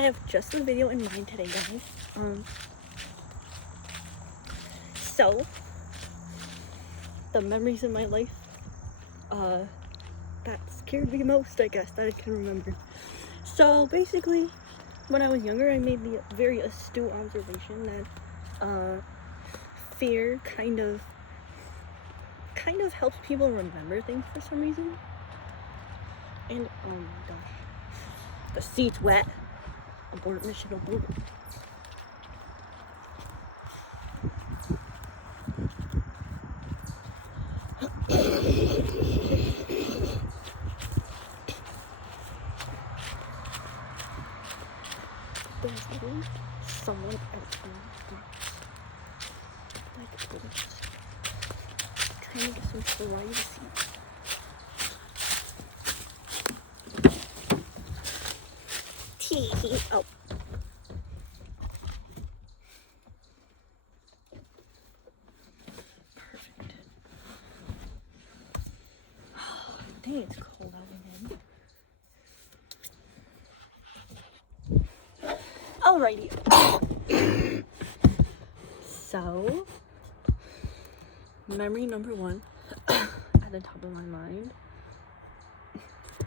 I have just a video in mind today, guys. So the memories in my life that scared me most, I guess, that I can remember. So basically, when I was younger, I made the very astute observation that fear kind of helps people remember things for some reason. And oh my gosh, the seat's wet. Abort mission, abort. There's literally someone outside like bullets, trying to get some privacy. Oh. Perfect. Oh, dang, it's cold out again. Alrighty. So, memory number one at the top of my mind,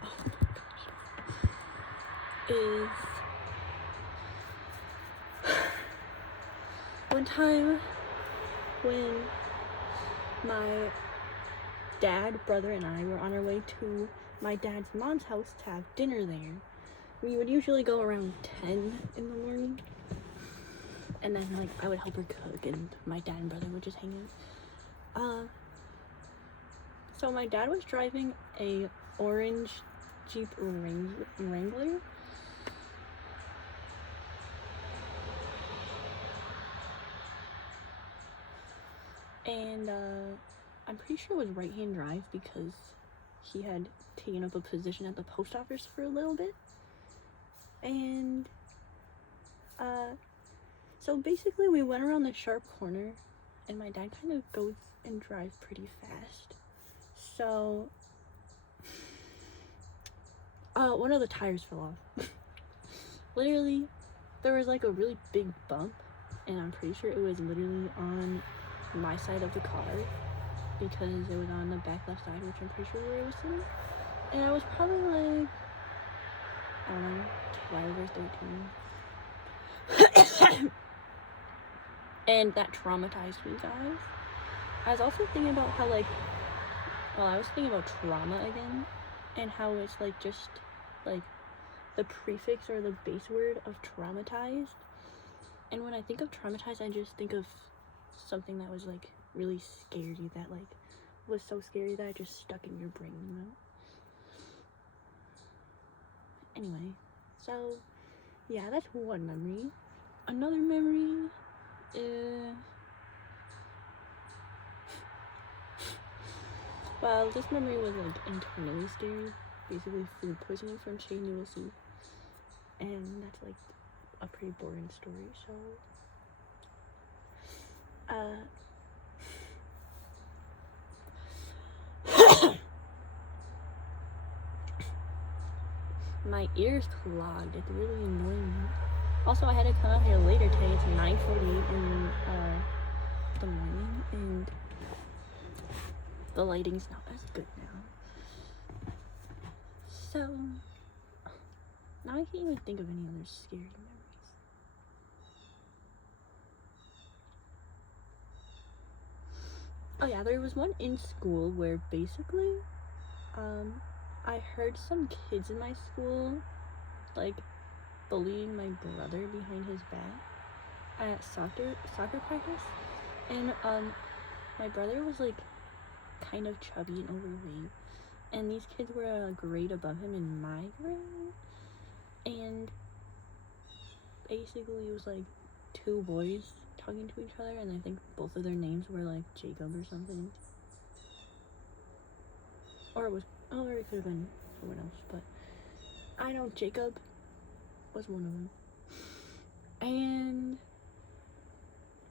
oh my gosh, is one time when my dad, brother, and I were on our way to my dad's mom's house to have dinner there. We would usually go around 10 in the morning, and then like I would help her cook, and my dad and brother would just hang out. So my dad was driving a orange Jeep Wrangler. And I'm pretty sure it was right-hand drive because he had taken up a position at the post office for a little bit. And so basically we went around the sharp corner, and my dad kind of goes and drives pretty fast. So one of the tires fell off. Literally, there was like a really big bump, and I'm pretty sure it was literally on my side of the car because it was on the back left side, which I'm pretty sure where it was sitting. And I was probably like, I don't know, 12 or 13. And that traumatized me, guys. I was also thinking about how I was thinking about trauma again, and how it's like just like the prefix or the base word of traumatized. And when I think of traumatized, I just think of something that was like really scary, that like was so scary that it just stuck in your brain, you know? Anyway, so yeah, that's one memory. Another memory is, well, this memory was like internally scary. Basically food poisoning from chain noodle soup, and that's like a pretty boring story. So my ears clogged. It's really annoying me. Also, I had to come out here later today. It's 9:48 in the morning, and the lighting's not as good now. So now I can't even think of any other scary memories. Oh yeah, there was one in school where basically I heard some kids in my school like bullying my brother behind his back at soccer practice. And my brother was like kind of chubby and overweight, and these kids were a grade above him in my grade. And basically it was like two boys talking to each other, and I think both of their names were like Jacob or something, or it could have been someone else, but I know Jacob was one of them. And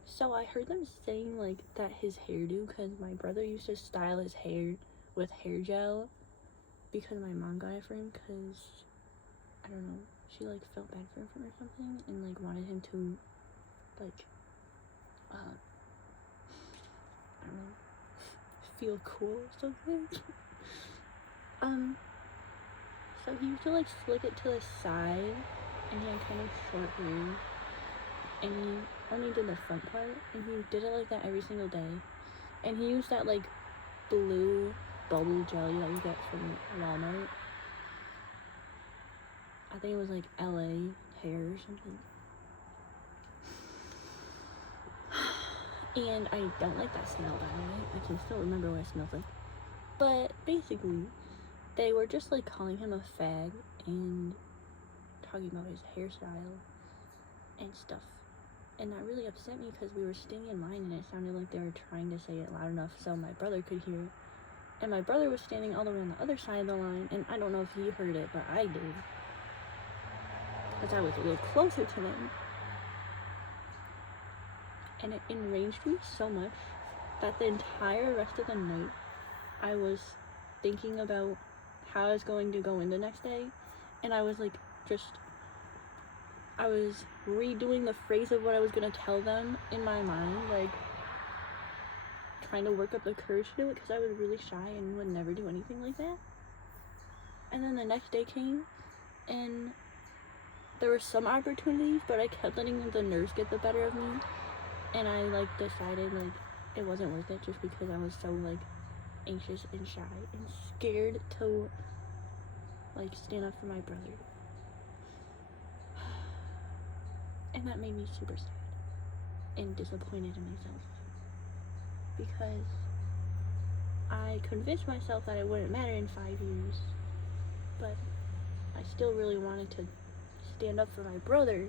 so I heard them saying like that his hairdo, because my brother used to style his hair with hair gel because my mom got it for him, because I don't know, she like felt bad for him or something and like wanted him to like I don't know, feel cool or something. So he used to like slick it to the side, and he had kind of short hair, and he only did the front part, and he did it like that every single day. And he used that like blue bubble jelly that you get from Walmart. I think it was like LA hair or something. And I don't like that smell, by the way. I can still remember what it smells like. But basically, they were just like calling him a fag and talking about his hairstyle and stuff. And that really upset me because we were standing in line and it sounded like they were trying to say it loud enough so my brother could hear it. And my brother was standing all the way on the other side of the line, and I don't know if he heard it, but I did. Because I was a little closer to them. And it enraged me so much that the entire rest of the night I was thinking about how I was going to go in the next day, and I was like I was redoing the phrase of what I was going to tell them in my mind, like trying to work up the courage to do it because I was really shy and would never do anything like that. And then the next day came, and there were some opportunities, but I kept letting the nerves get the better of me. And I like decided like it wasn't worth it just because I was so like anxious and shy and scared to like stand up for my brother. And that made me super sad and disappointed in myself because I convinced myself that it wouldn't matter in 5 years, but I still really wanted to stand up for my brother.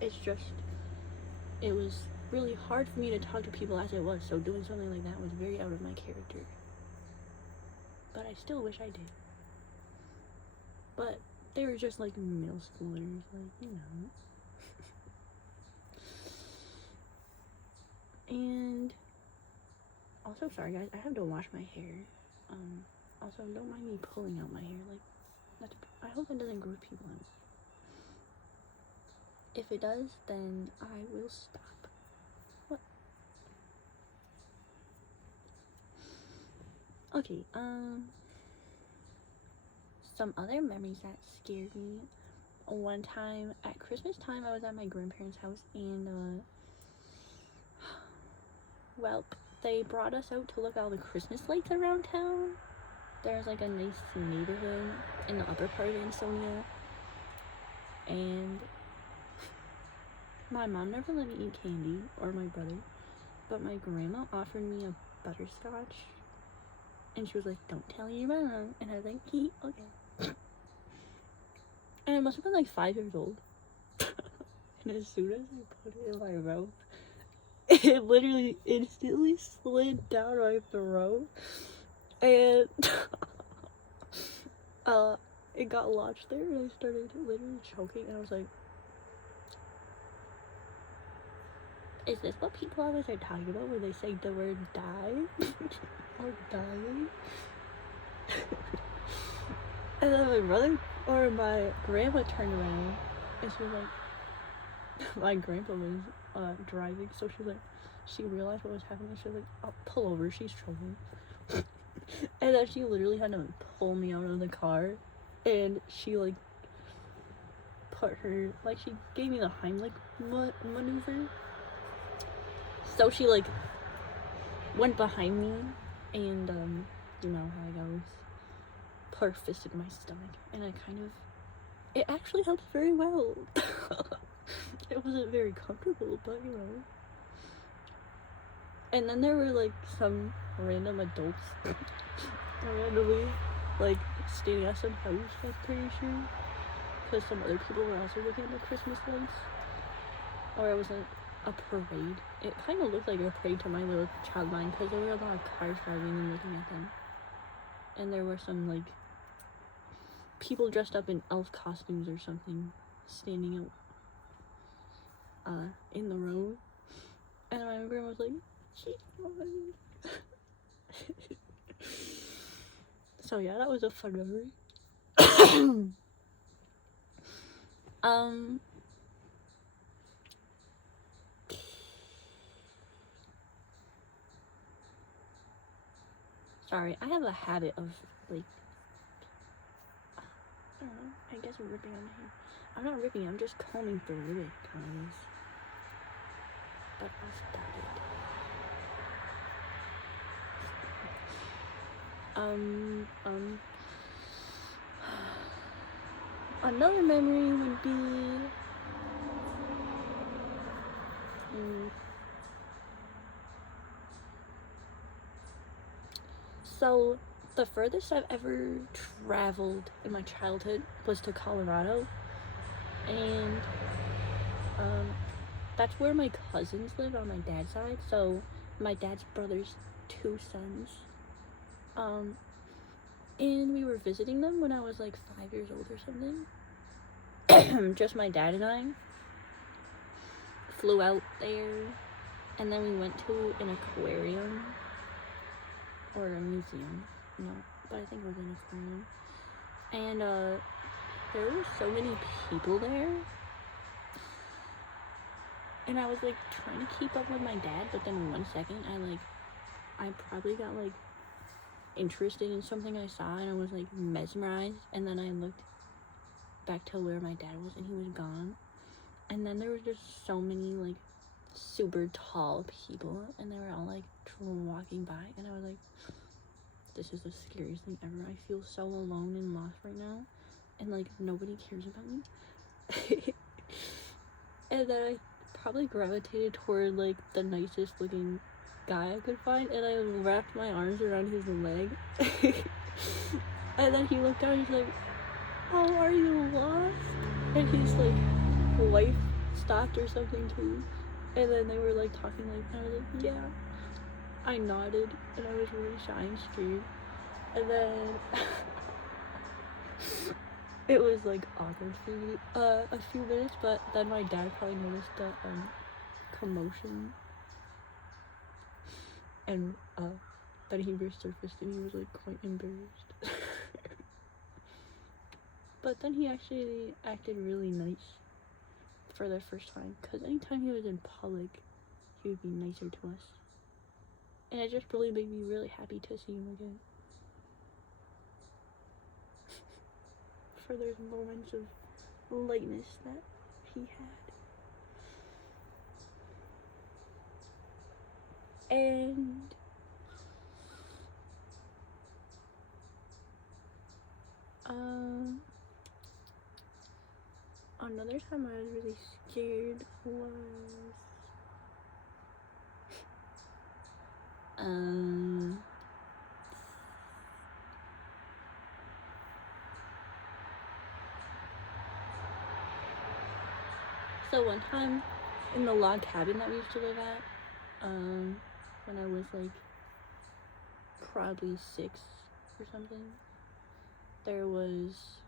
It's just it was really hard for me to talk to people as it was, so doing something like that was very out of my character. But I still wish I did. But they were just like middle schoolers, like, you know. And also, sorry guys, I have to wash my hair. Also, don't mind me pulling out my hair, like, I hope it doesn't gross people out. If it does, then I will stop. What? Okay, some other memories that scared me. One time at Christmas time, I was at my grandparents' house, and well, they brought us out to look at all the Christmas lights around town. There's like a nice neighborhood in the upper part of Ansonia, and my mom never let me eat candy, or my brother, but my grandma offered me a butterscotch, and she was like, don't tell your mom, and I was like, okay. And I must have been like 5 years old, and as soon as I put it in my mouth, it literally instantly slid down my throat, and it got lodged there, and I started literally choking, and I was like, is this what people always are talking about when they say the word die? Or dying? And then my brother or my grandma turned around, and she was like, my grandpa was driving, so she realized what was happening. She was like, oh, pull over, she's choking. And then she literally had to pull me out of the car, and she like put her, like, she gave me the Heimlich maneuver. So she like went behind me, and you know how it goes, put her fist in my stomach, and it actually helped very well. It wasn't very comfortable, but you know. And then there were like some random adults randomly like standing at some house, I'm pretty sure, because some other people were also looking at the Christmas lights. Or it was a parade. It kind of looked like a parade to my little child mind, because there were a lot of cars driving and looking at them. And there were some like people dressed up in elf costumes or something standing out in the road. And my grandma was like, she's fine. So yeah, that was a fun memory. Sorry, I have a habit of, like, I don't know, I guess I'm ripping on my hair. I'm not ripping, I'm just combing through it, guys. But I'll start it. Another memory would be, so the furthest I've ever traveled in my childhood was to Colorado, and that's where my cousins live on my dad's side. So my dad's brother's 2 sons. And we were visiting them when I was like 5 years old or something. Just my dad and I flew out there, and then we went to an aquarium or a museum. No, but I think it was an aquarium. And there were so many people there, and I was like trying to keep up with my dad, but then 1 second I probably got like interested in something I saw, and I was like mesmerized, and then I looked back to where my dad was, and he was gone. And then there was just so many like super tall people, and they were all like walking by, and I was like, this is the scariest thing ever. I feel so alone and lost right now, and like nobody cares about me. And then I probably gravitated toward like the nicest looking guy I could find, and I wrapped my arms around his leg. And then he looked down and he's like, oh, are you lost? And his like wife stopped or something too, and then they were like talking, like, I was like, yeah. I nodded, and I was really shy and scared, and then it was like awkward for me a few minutes, but then my dad probably noticed the commotion, and then he resurfaced, and he was like quite embarrassed. But then he actually acted really nice for the first time, because anytime he was in public, he would be nicer to us. And it just really made me really happy to see him again. For those moments of lightness that he had. And another time I was really scared was so one time in the log cabin that we used to live at, when I was like probably 6 or something, there was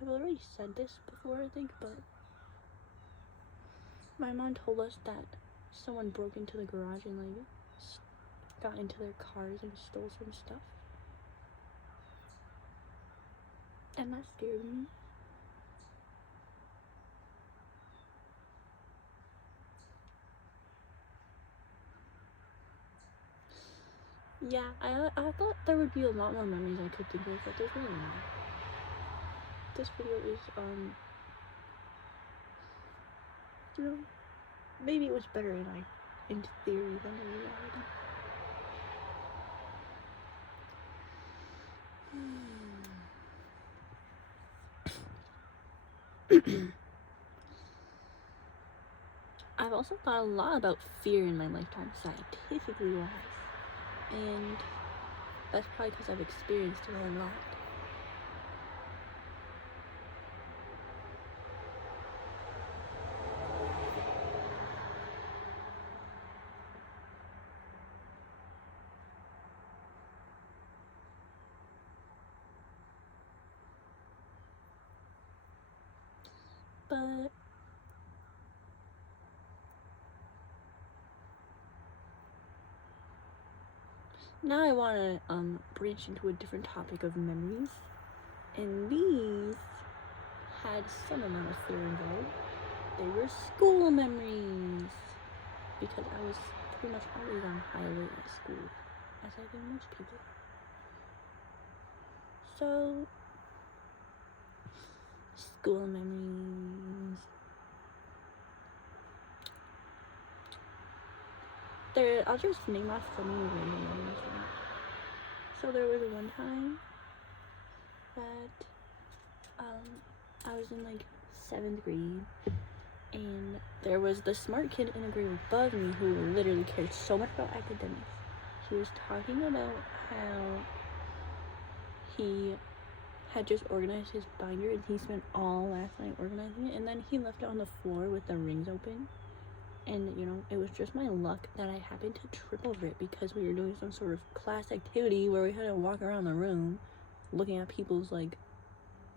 I've already said this before, I think, but my mom told us that someone broke into the garage and like got into their cars and stole some stuff, and that scared me. Yeah, I thought there would be a lot more memories I could think of, but there's really not. This video is you know, maybe it was better in theory than in reality. I've also thought a lot about fear in my lifetime, scientifically wise, and that's probably because I've experienced it a lot. But now I want to branch into a different topic of memories, And these had some amount of fear involved. They were school memories. Because I was pretty much always on high alert at school, as I think most people. So, school memories. I'll just name off some random memories. So there was one time that I was in like 7th grade, and there was the smart kid in a grade above me who literally cared so much about academics. He was talking about how he had just organized his binder, and he spent all last night organizing it, and then he left it on the floor with the rings open. And you know, it was just my luck that I happened to trip over it because we were doing some sort of class activity where we had to walk around the room looking at people's like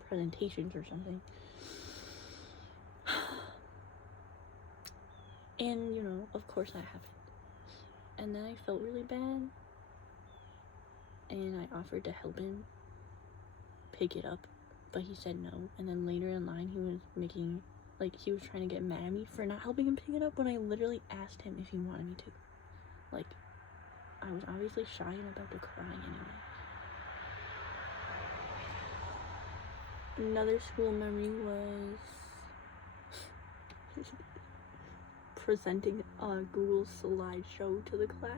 presentations or something. And you know, of course that happened. And then I felt really bad, and I offered to help him pick it up, but he said no. And then later in line he was trying to get mad at me for not helping him pick it up when I literally asked him if he wanted me to. Like, I was obviously shy and about to cry anyway. Another school memory was presenting a Google slideshow to the class.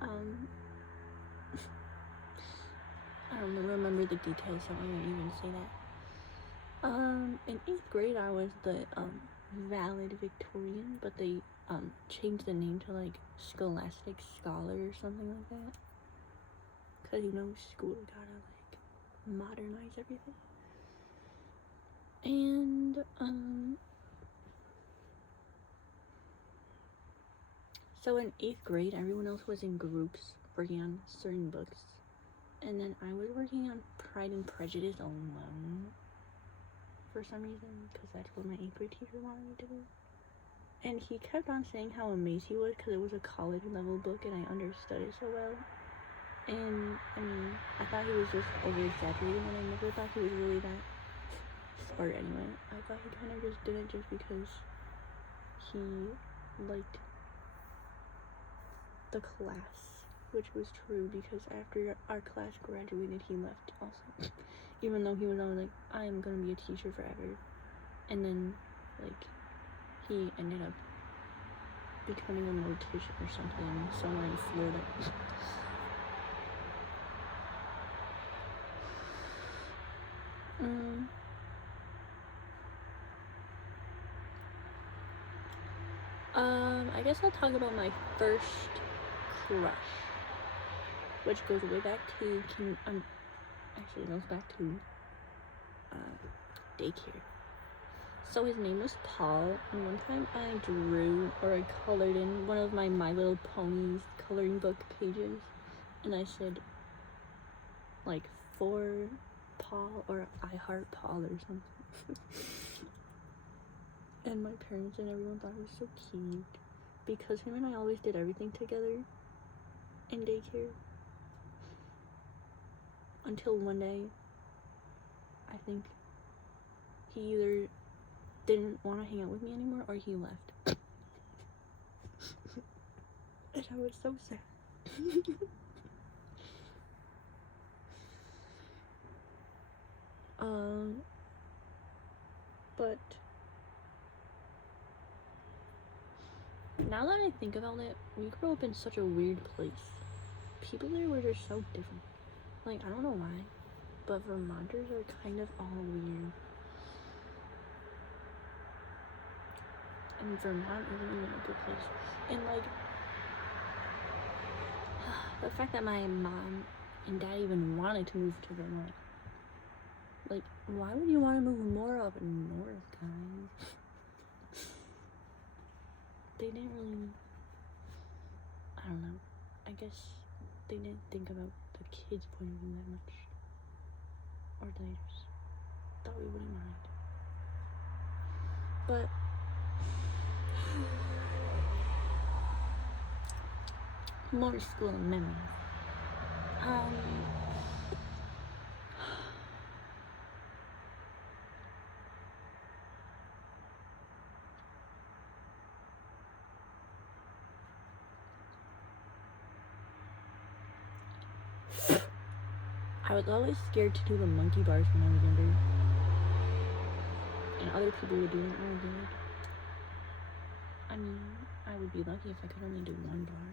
I don't remember the details, so I won't even say that. In 8th grade, I was the valedictorian, but they changed the name to like Scholastic Scholar or something like that. Cause you know, school gotta like modernize everything. And so in 8th grade, everyone else was in groups working on certain books, and then I was working on Pride and Prejudice alone for some reason, because that's what my 8th grade teacher wanted me to do. And he kept on saying how amazed he was because it was a college level book and I understood it so well. And I mean, I thought he was just over exaggerating, and I never thought he was really that smart anyway. I thought he kind of just did it just because he liked the class, which was true, because after our class graduated, he left also. Even though he was always like, I am gonna be a teacher forever. And then, like, he ended up becoming a mortician or something somewhere in Florida. I guess I'll talk about my first crush, which goes way back to actually goes back to daycare. So his name was Paul, and one time I colored in one of my Little Ponies coloring book pages, and I said like, for Paul, or I heart Paul or something. And my parents and everyone thought it was so cute, because him and I always did everything together in daycare. Until one day, I think he either didn't want to hang out with me anymore or he left. And I was so sad. But now that I think about it, we grew up in such a weird place. People there were just so different. Like, I don't know why, but Vermonters are kind of all weird. And Vermont isn't even a good place. And like, the fact that my mom and dad even wanted to move to Vermont. Like, why would you want to move more up north, guys? They didn't really, I don't know, I guess they didn't think about the kids' point of view that much. Or they just thought we wouldn't mind. But more school memories. I was always scared to do the monkey bars when I was younger. And other people would do it, and I would be like, I mean, I would be lucky if I could only do one bar.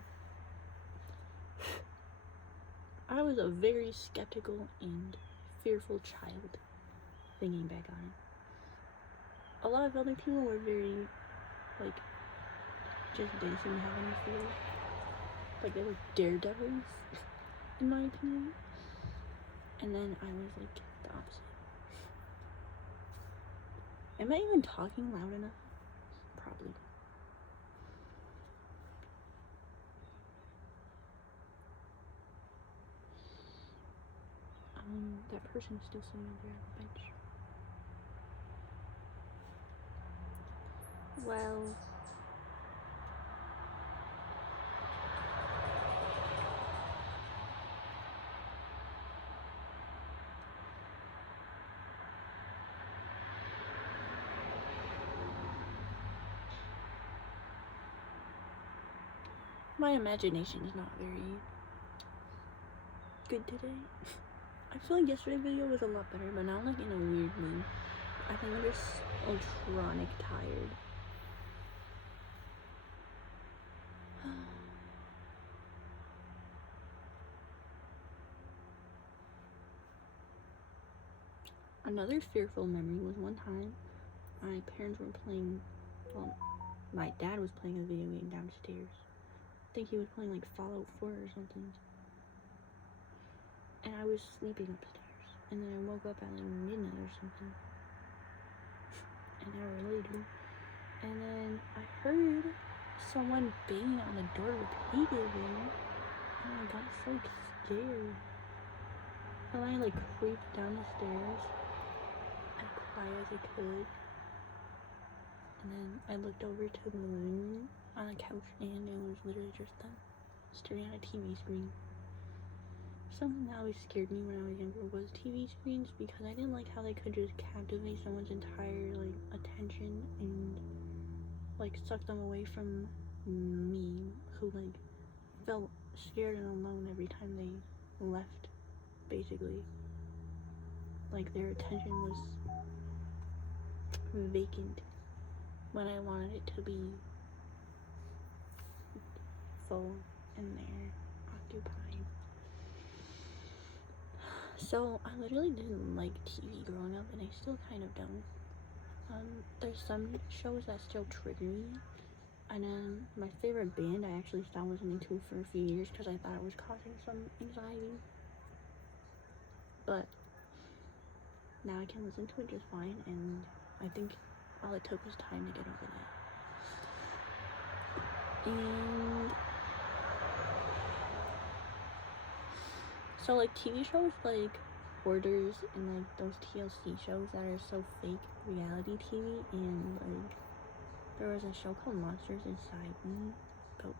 I was a very skeptical and fearful child, thinking back on it. A lot of other people were very, like, just didn't seem to have any fear. Like, they were daredevils, in my opinion. And then I was, like, the opposite. Am I even talking loud enough? Probably. That person is still sitting over there on the bench. Well, my imagination is not very good today. I feel like yesterday's video was a lot better, but now I'm like in a weird mood. I think I'm just ultronic tired. Another fearful memory was one time my parents were playing, well, my dad was playing a video game downstairs. I think he was playing like Fallout 4 or something. And I was sleeping upstairs. And then I woke up at like midnight or something. An hour later. And then I heard someone banging on the door repeatedly. And I got so scared. And I like creeped down the stairs as quiet as I could. And then I looked over to the living room on a couch, and it was literally just them staring at a TV screen. Something that always scared me when I was younger was TV screens, because I didn't like how they could just captivate someone's entire like attention and like suck them away from me, who like felt scared and alone every time they left, basically. Like their attention was vacant when I wanted it to be full and there, occupied. So I literally didn't like TV growing up, and I still kind of don't. There's some shows that still trigger me, and then my favorite band I actually stopped listening to for a few years because I thought it was causing some anxiety. But now I can listen to it just fine, and I think all it took was time to get over that. And so like TV shows like Hoarders and like those TLC shows that are so fake reality TV, and like there was a show called Monsters Inside Me about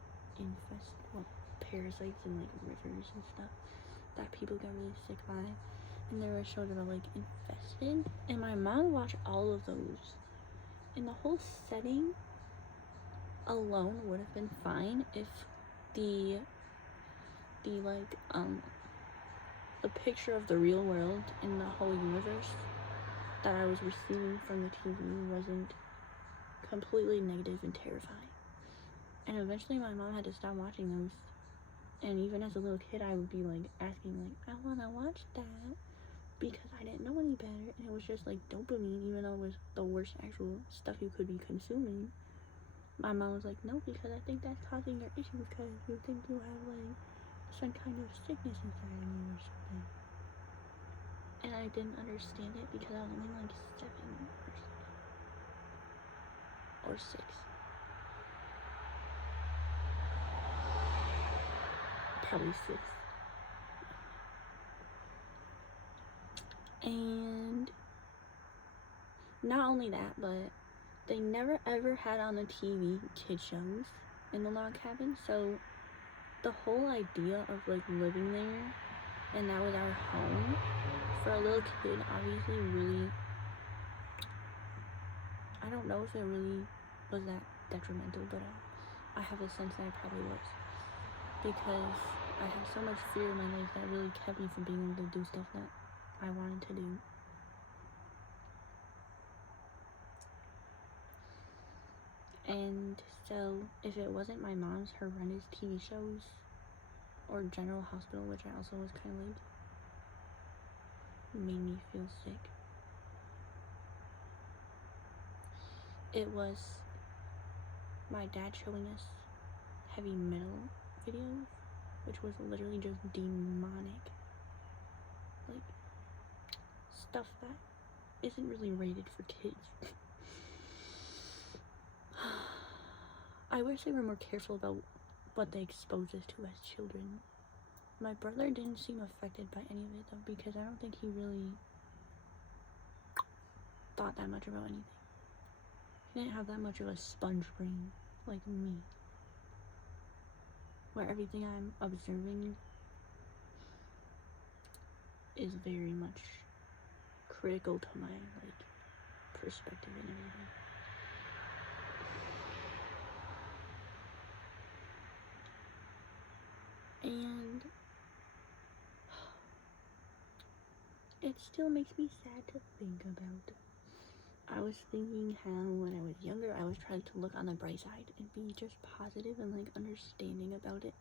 parasites in like rivers and stuff that people got really sick by. And there were shows about like Infested, and my mom watched all of those, and the whole setting alone would have been fine if the picture of the real world in the whole universe that I was receiving from the TV wasn't completely negative and terrifying. And eventually my mom had to stop watching those, and even as a little kid I would be like asking like, I want to watch that, because I didn't know any better, and it was just like dopamine, even though it was the worst actual stuff you could be consuming. My mom was like, no, because I think that's causing your issues, because you think you have like some kind of sickness inside of you or something. And I didn't understand it because I was only like 7 or 6. Probably 6. And not only that, but they never ever had on the TV kid shows in the log cabin. So the whole idea of like living there, and that was our home, for a little kid, obviously really, I don't know if it really was that detrimental, but I have a sense that it probably was, because I had so much fear in my life that really kept me from being able to do stuff that I wanted to do. And so, if it wasn't my mom's horrendous TV shows or General Hospital, which I also was kind of like, made me feel sick, it was my dad showing us heavy metal videos, which was literally just demonic. Like, stuff that isn't really rated for kids. I wish they were more careful about what they expose us to as children. My brother didn't seem affected by any of it though, because I don't think he really thought that much about anything. He didn't have that much of a sponge brain like me, where everything I'm observing is very much critical to my like perspective and everything. And it still makes me sad to think about. I was thinking how when I was younger, I was trying to look on the bright side and be just positive and like understanding about it.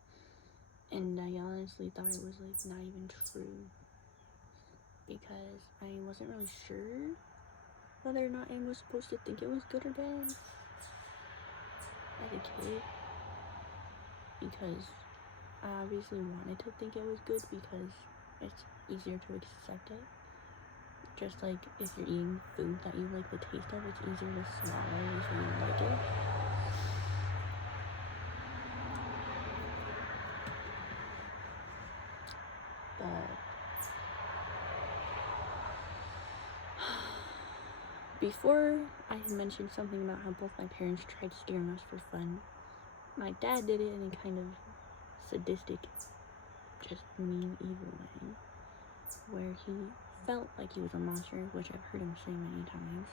And I honestly thought it was like not even true, because I wasn't really sure whether or not I was supposed to think it was good or bad as a kid, because I obviously wanted to think it was good because it's easier to accept it. Just like if you're eating food that you like the taste of, it's easier to swallow if you like it. But before, I had mentioned something about how both my parents tried scaring us for fun. My dad did it in a kind of sadistic, just mean, evil way, where he felt like he was a monster, which I've heard him say many times.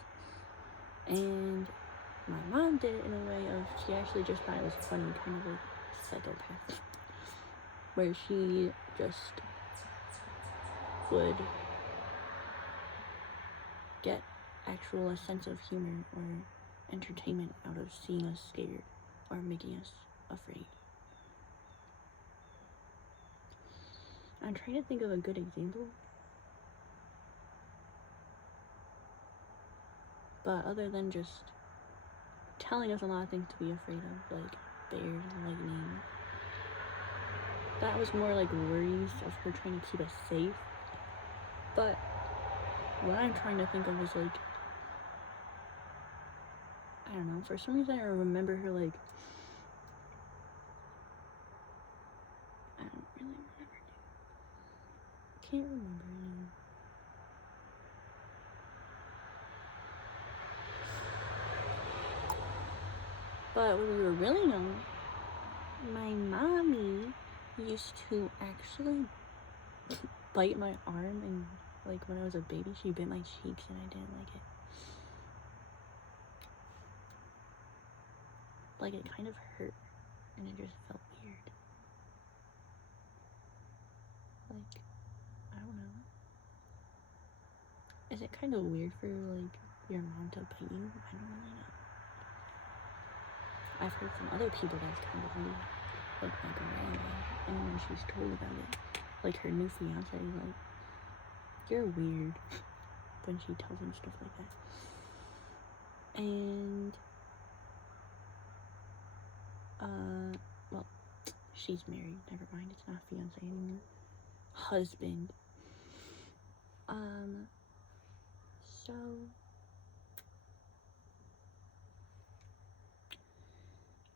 And my mom did it in a way of, she actually just thought it was funny, kind of like psychopath, where she just would get actual a sense of humor or entertainment out of seeing us scared or making us afraid. I'm trying to think of a good example, but other than just telling us a lot of things to be afraid of, like bears, lightning, that was more like worries of her trying to keep us safe. But what I'm trying to think of is like, I don't know, for some reason I remember her like, I don't really remember. Can't remember anymore. But when we were really young, my mommy used to actually bite my arm, and like when I was a baby, she bit my cheeks and I didn't like it. Like it kind of hurt and it just felt weird. Like, I don't know. Is it kind of weird for like your mom to bite you? I don't really know. I've heard from other people that's kind of weird. Like my grandma, and when she's told about it, like her new fiance is like, you're weird, when she tells him stuff like that. And well, she's married, never mind, it's not fiance anymore, husband. So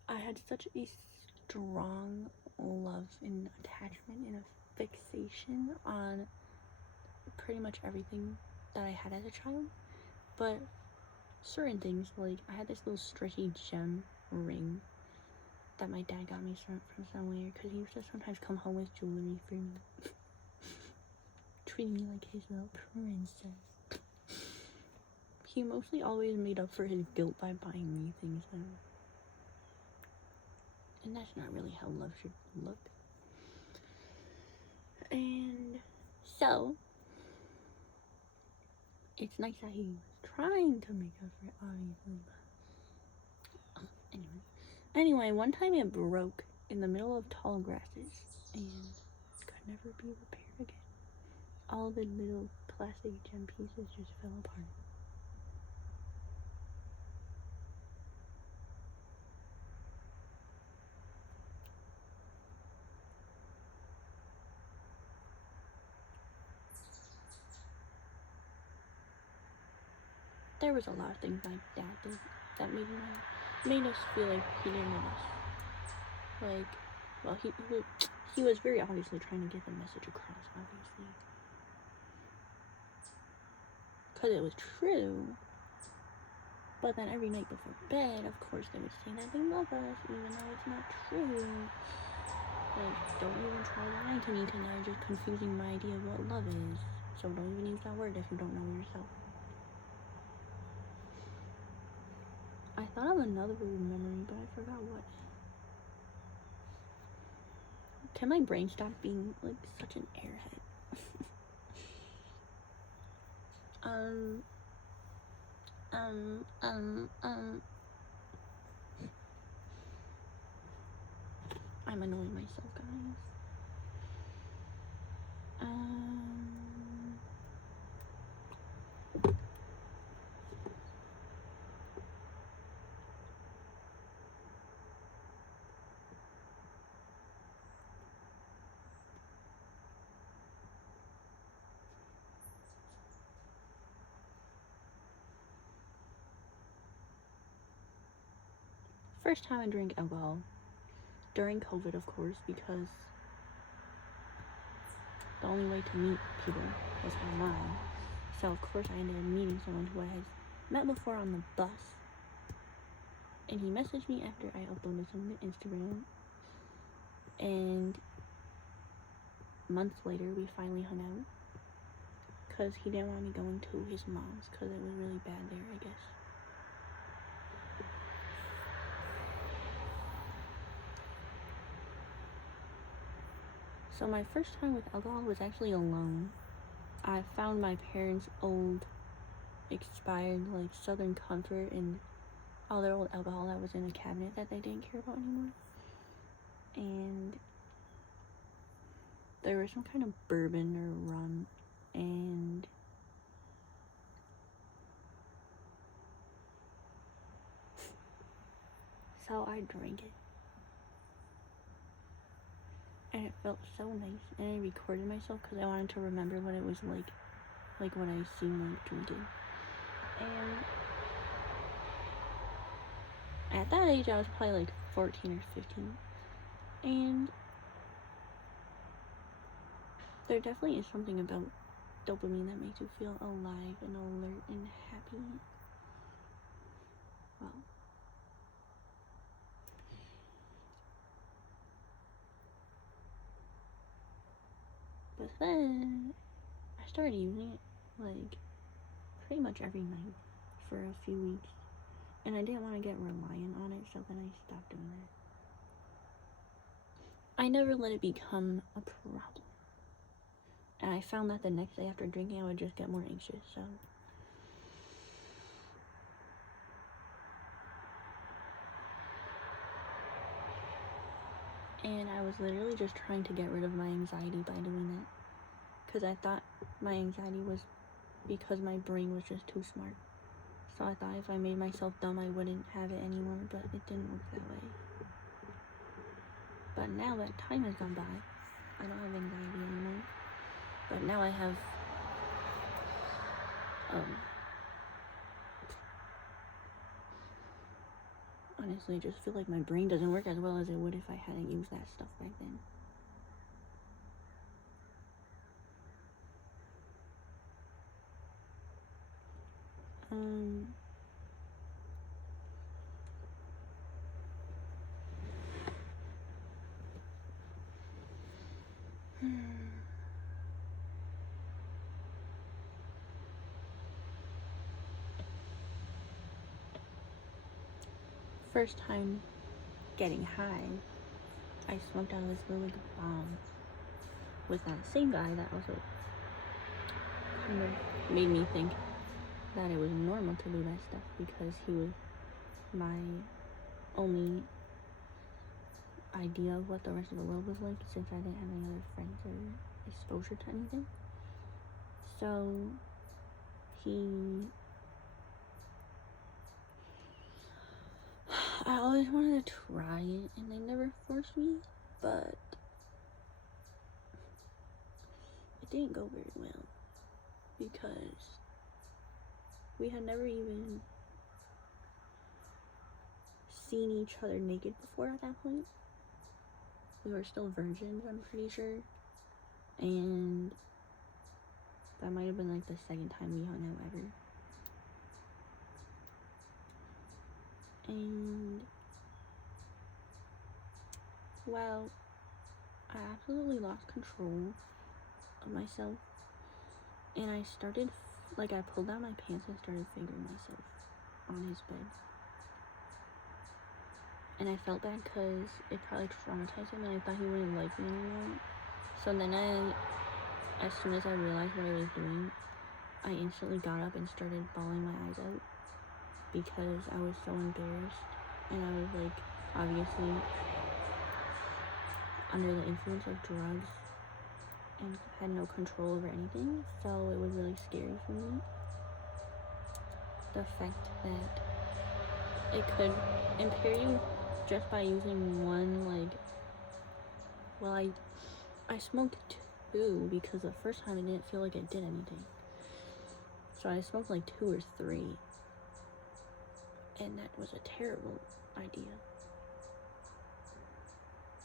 I had such a strong love and attachment and a fixation on pretty much everything that I had as a child, but certain things, like I had this little stretchy gem ring that my dad got me from somewhere, because he used to sometimes come home with jewelry for me, treating me like his little princess. He mostly always made up for his guilt by buying me things though. And that's not really how love should look. And so, it's nice that he was trying to make up for it, obviously. But, anyway, one time it broke in the middle of tall grasses and could never be repaired again. All the little plastic gem pieces just fell apart. There was a lot of things my dad did that made us feel like he didn't want us. Like, well, he was very obviously trying to get the message across, obviously. Because it was true. But then every night before bed, of course, they would say that they love us, even though it's not true. Like, don't even try lying to me, because now you're just confusing my idea of what love is. So don't even use that word if you don't know yourself. I thought of another memory, but I forgot what. Can my brain stop being, like, such an airhead? I'm annoying myself, guys. First time I drank alcohol, during COVID, of course, because the only way to meet people was online. So, of course, I ended up meeting someone who I had met before on the bus. And he messaged me after I uploaded something to Instagram. And months later, we finally hung out. Because he didn't want me going to his mom's, because it was really bad there, I guess. So my first time with alcohol was actually alone. I found my parents' old, expired, like, Southern Comfort and all their old alcohol that was in a cabinet that they didn't care about anymore. And there was some kind of bourbon or rum, and so I drank it. And it felt so nice, and I recorded myself because I wanted to remember what it was like what I seemed like drinking. And at that age, I was probably like 14 or 15, and there definitely is something about dopamine that makes you feel alive and alert and happy. Well, but then I started using it like pretty much every night for a few weeks, and I didn't want to get reliant on it, so then I stopped doing that. I never let it become a problem, and I found that the next day after drinking I would just get more anxious. So and I was literally just trying to get rid of my anxiety by doing that, because I thought my anxiety was because my brain was just too smart. So I thought if I made myself dumb, I wouldn't have it anymore, but it didn't work that way. But now that time has gone by, I don't have anxiety anymore. But now I have, honestly, I just feel like my brain doesn't work as well as it would if I hadn't used that stuff back then. First time getting high, I smoked out of this little like bomb. with that same guy that also kind of made me think that it was normal to do that stuff, because he was my only idea of what the rest of the world was like, since I didn't have any other friends or exposure to anything. So I always wanted to try it, and they never forced me, but it didn't go very well, because we had never even seen each other naked before at that point. We were still virgins, I'm pretty sure, and that might have been like the second time we hung out ever. And well, I absolutely lost control of myself, and I started, like, I pulled down my pants and started fingering myself on his bed. And I felt bad because it probably traumatized him, and I thought he wouldn't like me anymore. So then as soon as I realized what I was doing, I instantly got up and started bawling my eyes out, because I was so embarrassed, and I was, like, obviously under the influence of drugs and had no control over anything, so it was really scary for me. The fact that it could impair you just by using one, like, well, I smoked two, because the first time it didn't feel like it did anything. So I smoked like 2 or 3, and that was a terrible idea.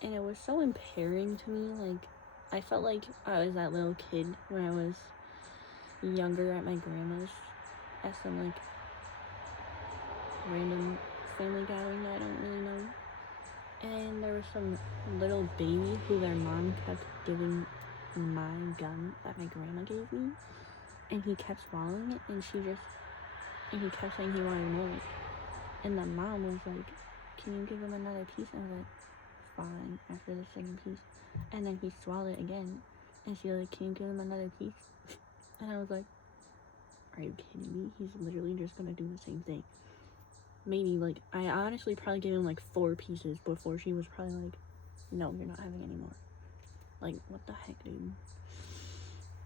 And it was so impairing to me. Like, I felt like I was that little kid when I was younger at my grandma's at some, like, random family gathering that I don't really know. And there was some little baby who their mom kept giving my gun that my grandma gave me, and he kept swallowing it, and he kept saying he wanted more. And the mom was like, "Can you give him another piece?" And I was like, "Fine," after the second piece. And then he swallowed it again, and she was like, "Can you give him another piece?" And I was like, "Are you kidding me? He's literally just gonna do the same thing." Maybe, like, I honestly probably gave him like 4 pieces before she was probably like, "No, you're not having any more." Like, what the heck, dude?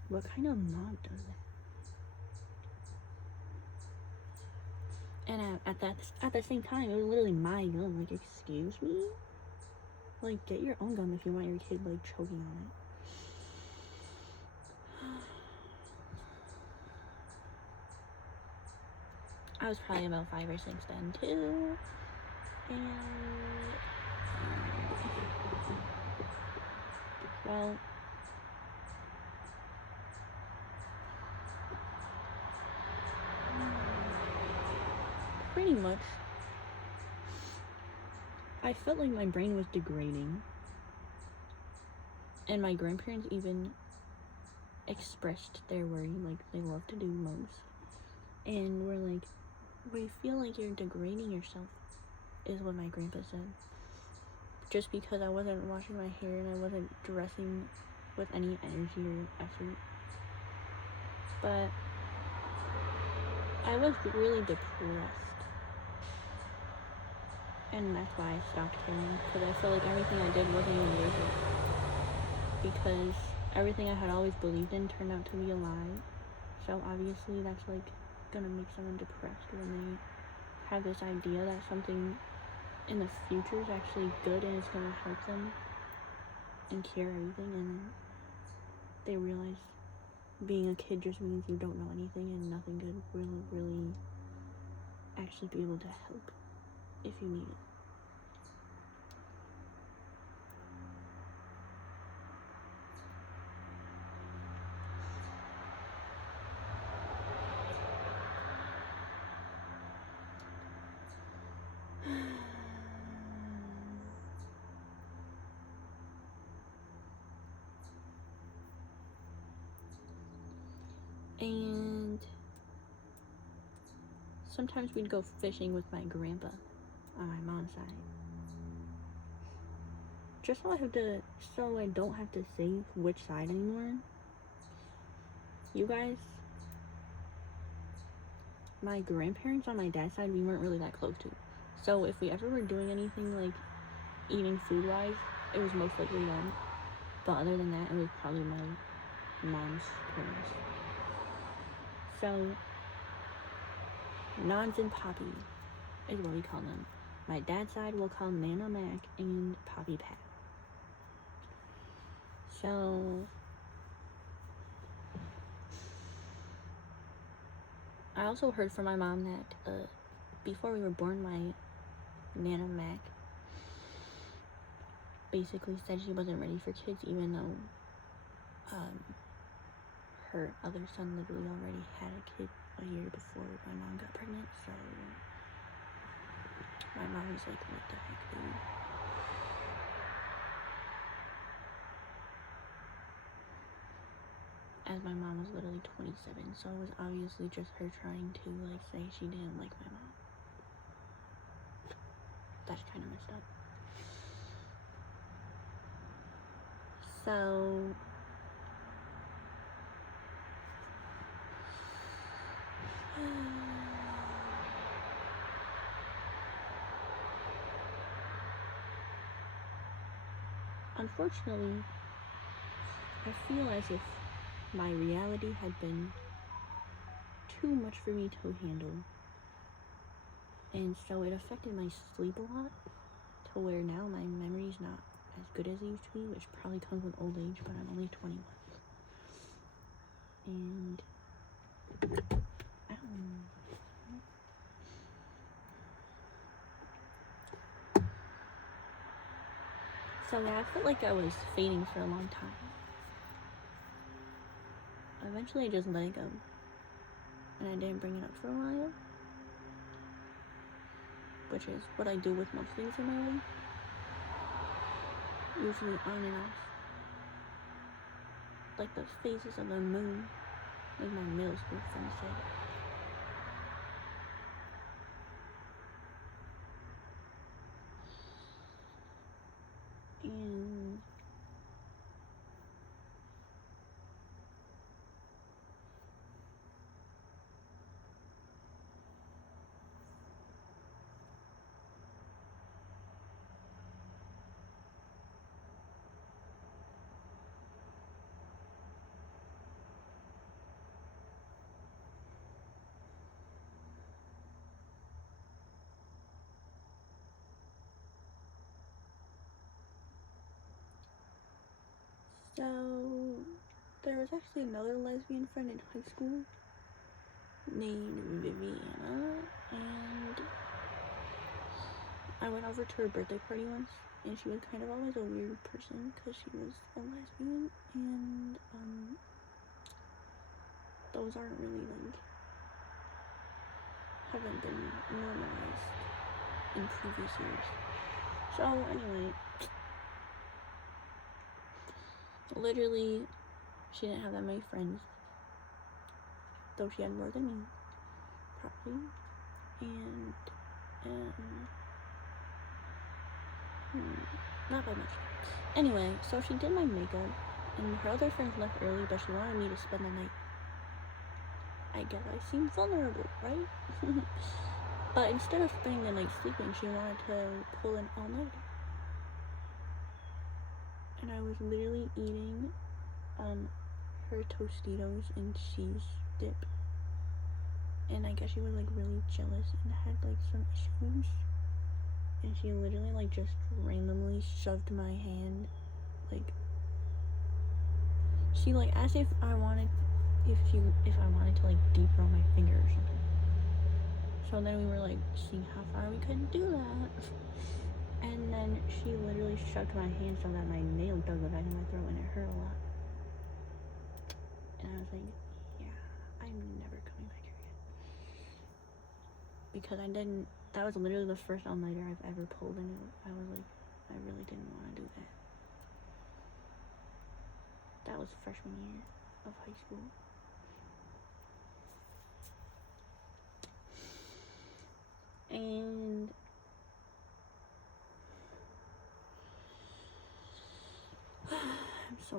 What kind of mom does that? And at the same time, it was literally my gun. Like, excuse me? Like, get your own gun if you want your kid, like, choking on it. I was probably about 5 or 6 then, too. And, well, pretty much, I felt like my brain was degrading. And my grandparents even expressed their worry, like they love to do most. And we're like, "We feel like you're degrading yourself," is what my grandpa said. Just because I wasn't washing my hair and I wasn't dressing with any energy or effort. But I was really depressed. And that's why I stopped caring, because I felt like everything I did wasn't even worth it. Because everything I had always believed in turned out to be a lie. So obviously that's, like, gonna make someone depressed when they have this idea that something in the future is actually good and it's gonna help them and cure everything, and they realize being a kid just means you don't know anything and nothing good will really actually be able to help if you need it. And sometimes we'd go fishing with my grandpa on my mom's side. just so I don't have to say which side anymore. You guys, my grandparents on my dad's side, we weren't really that close to. So if we ever were doing anything like eating food wise, it was most likely them. But other than that, it was probably my mom's parents. So Nons and Poppy is what we call them. My dad's side we'll call Nana Mac and Poppy Pat. So I also heard from my mom that before we were born, my Nana Mac basically said she wasn't ready for kids, even though her other son literally already had a kid a year before my mom got pregnant. So my mom was like, what the heck, dude? As my mom was literally 27, so it was obviously just her trying to like say she didn't like my mom. That's kind of messed up. So unfortunately, I feel as if my reality had been too much for me to handle, and so it affected my sleep a lot, to where now my memory's not as good as it used to be, which probably comes with old age, but I'm only 21. And I don't know. So yeah, I felt like I was fading for a long time. Eventually I just let it go, and I didn't bring it up for a while, which is what I do with most things in my life, usually on and off, like the phases of the moon, like my middle school friend said. And so there was actually another lesbian friend in high school named Viviana, and I went over to her birthday party once, and she was kind of always a weird person because she was a lesbian, and those aren't really haven't been normalized in previous years. So anyway, literally she didn't have that many friends, though she had more than me, probably. And not by much. Anyway, so she did my makeup, and her other friends left early, but she wanted me to spend the night. I guess I seemed vulnerable, right? But instead of spending the night sleeping, she wanted to pull an all-nighter. And I was literally eating her Tostitos and cheese dip. And I guess she was really jealous and had some issues. And she literally just randomly shoved my hand, she asked if I wanted to deep roll my finger or something. So then we were seeing how far we could do that. And then she literally shoved my hand so that my nail dug back in my throat, and it hurt a lot. And I was like, yeah, I'm never coming back here again. Because that was literally the first all-nighter I've ever pulled, and I was I really didn't want to do that. That was freshman year of high school. And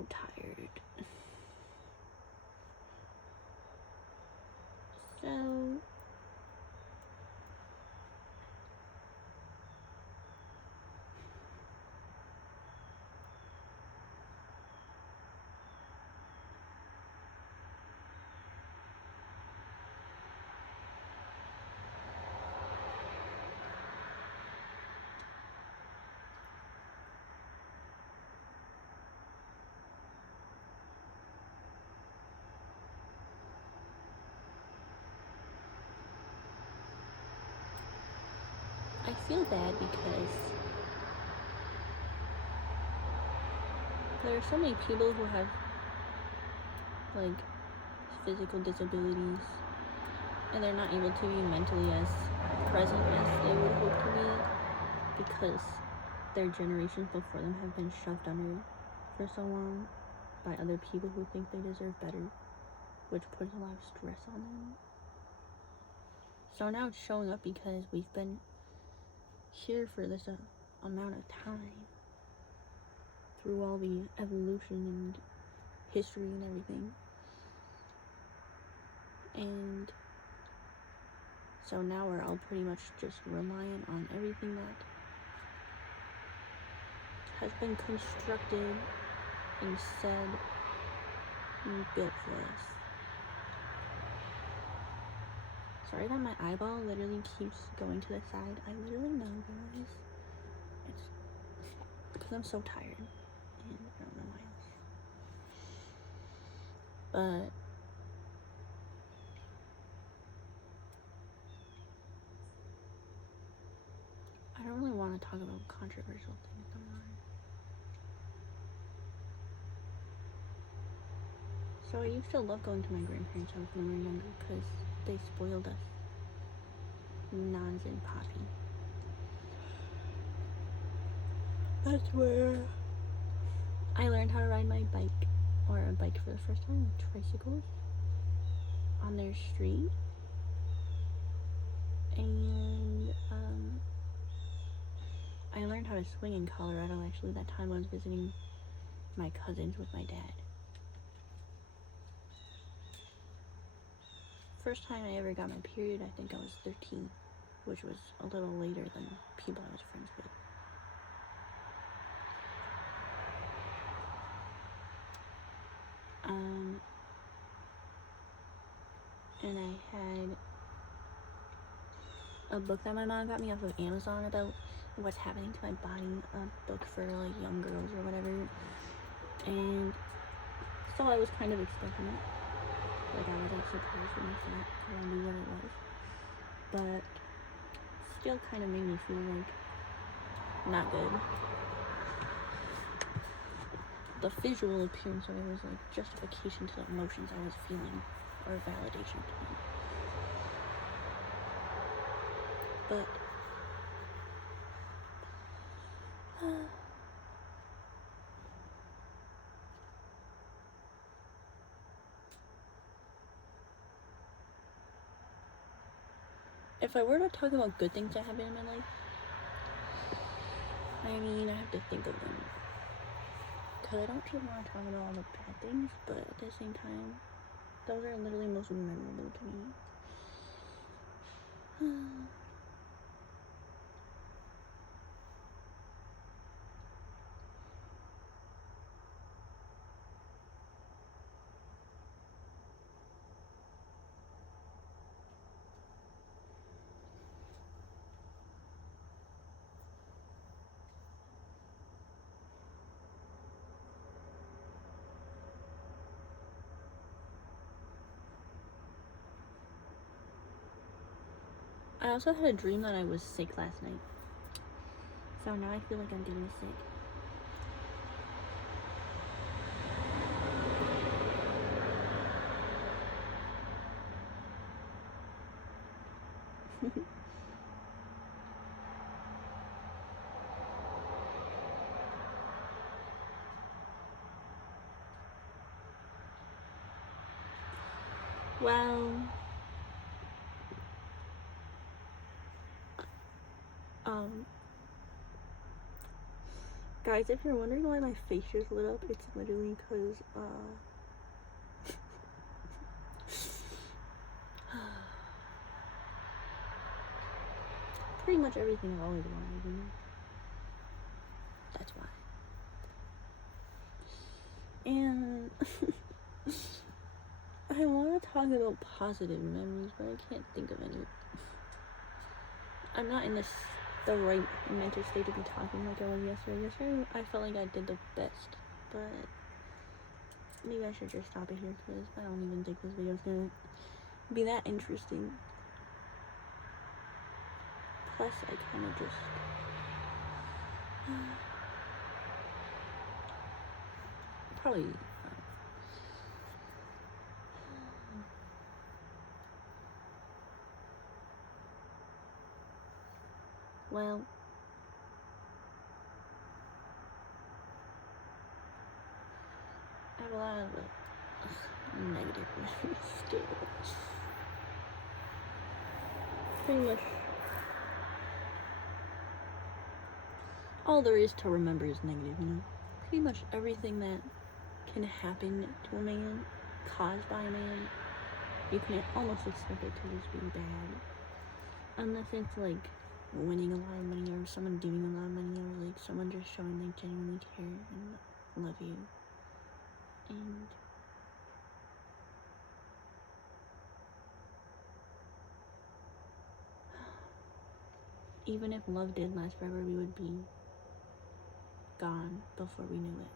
so tired. So I feel bad because there are so many people who have like physical disabilities and they're not able to be mentally as present as they would hope to be because their generations before them have been shoved under for so long by other people who think they deserve better, which puts a lot of stress on them. So now it's showing up because we've been here for this amount of time through all the evolution and history and everything. And so now we're all pretty much just reliant on everything that has been constructed and said and built for us. Sorry that my eyeball literally keeps going to the side. I literally know, guys. It's because I'm so tired. And I don't know why else. But I don't really want to talk about controversial things no more. So I used to love going to my grandparents' house when we were younger because they spoiled us. Nons and Poppy. That's where I learned how to ride my bike, or a bike for the first time, tricycles, on their street. And I learned how to swing in Colorado, actually. That time I was visiting my cousins with my dad. First time I ever got my period, I think I was 13, which was a little later than people I was friends with. And I had a book that my mom got me off of Amazon about what's happening to my body, a book for like young girls or whatever. And so I was kind of expecting it. Like I wasn't surprised when I saw it because I knew what it was. But still kind of made me feel like not good. The visual appearance of it was like justification to the emotions I was feeling, or validation to them. But if I were to talk about good things that happened in my life, I mean, I have to think of them. Because I don't just want to talk about all the bad things, but at the same time, those are literally most memorable to me. I also had a dream that I was sick last night. So now I feel like I'm getting sick. Well, Guys, if you're wondering why my face just lit up, it's literally because, pretty much everything I've always wanted, you know? That's why. And I want to talk about positive memories, but I can't think of any. I'm not in the right mental state to be talking like I was yesterday. Yesterday, I felt like I did the best, but maybe I should just stop it here because I don't even think this video is gonna be that interesting. Plus, I kind of just probably. Well, I have a lot of negative memories still. Pretty much all there is to remember is negative, you know? Pretty much everything that can happen to a man, caused by a man, you can almost expect it to just be bad. Unless it's like winning a lot of money or someone giving a lot of money or like someone just showing they genuinely care and love you. And even if love did last forever, we would be gone before we knew it.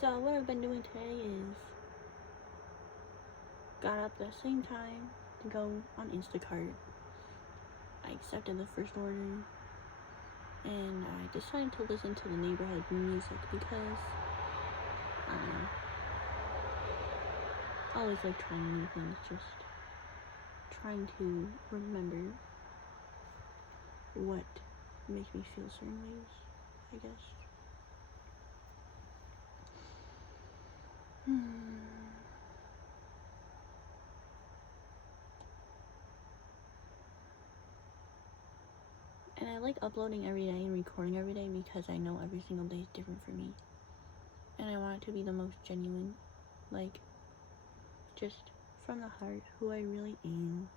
So what I've been doing today is got up the same time to go on Instacart. I accepted the first order and I decided to listen to the neighborhood music because I don't know. I always like trying new things, just trying to remember what makes me feel certain ways, I guess. And I like uploading every day and recording every day because I know every single day is different for me. And I want it to be the most genuine, like, just from the heart, who I really am.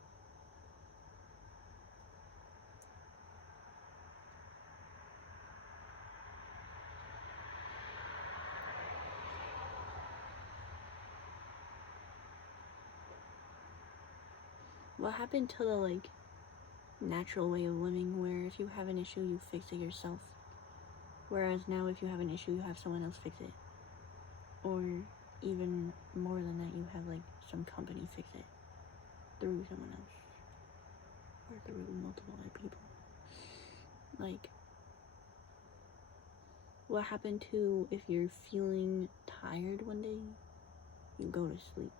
What happened to the, like, natural way of living where if you have an issue, you fix it yourself? Whereas now if you have an issue, you have someone else fix it. Or even more than that, you have, like, some company fix it through someone else. Or through multiple other people. Like, what happened to if you're feeling tired one day, you go to sleep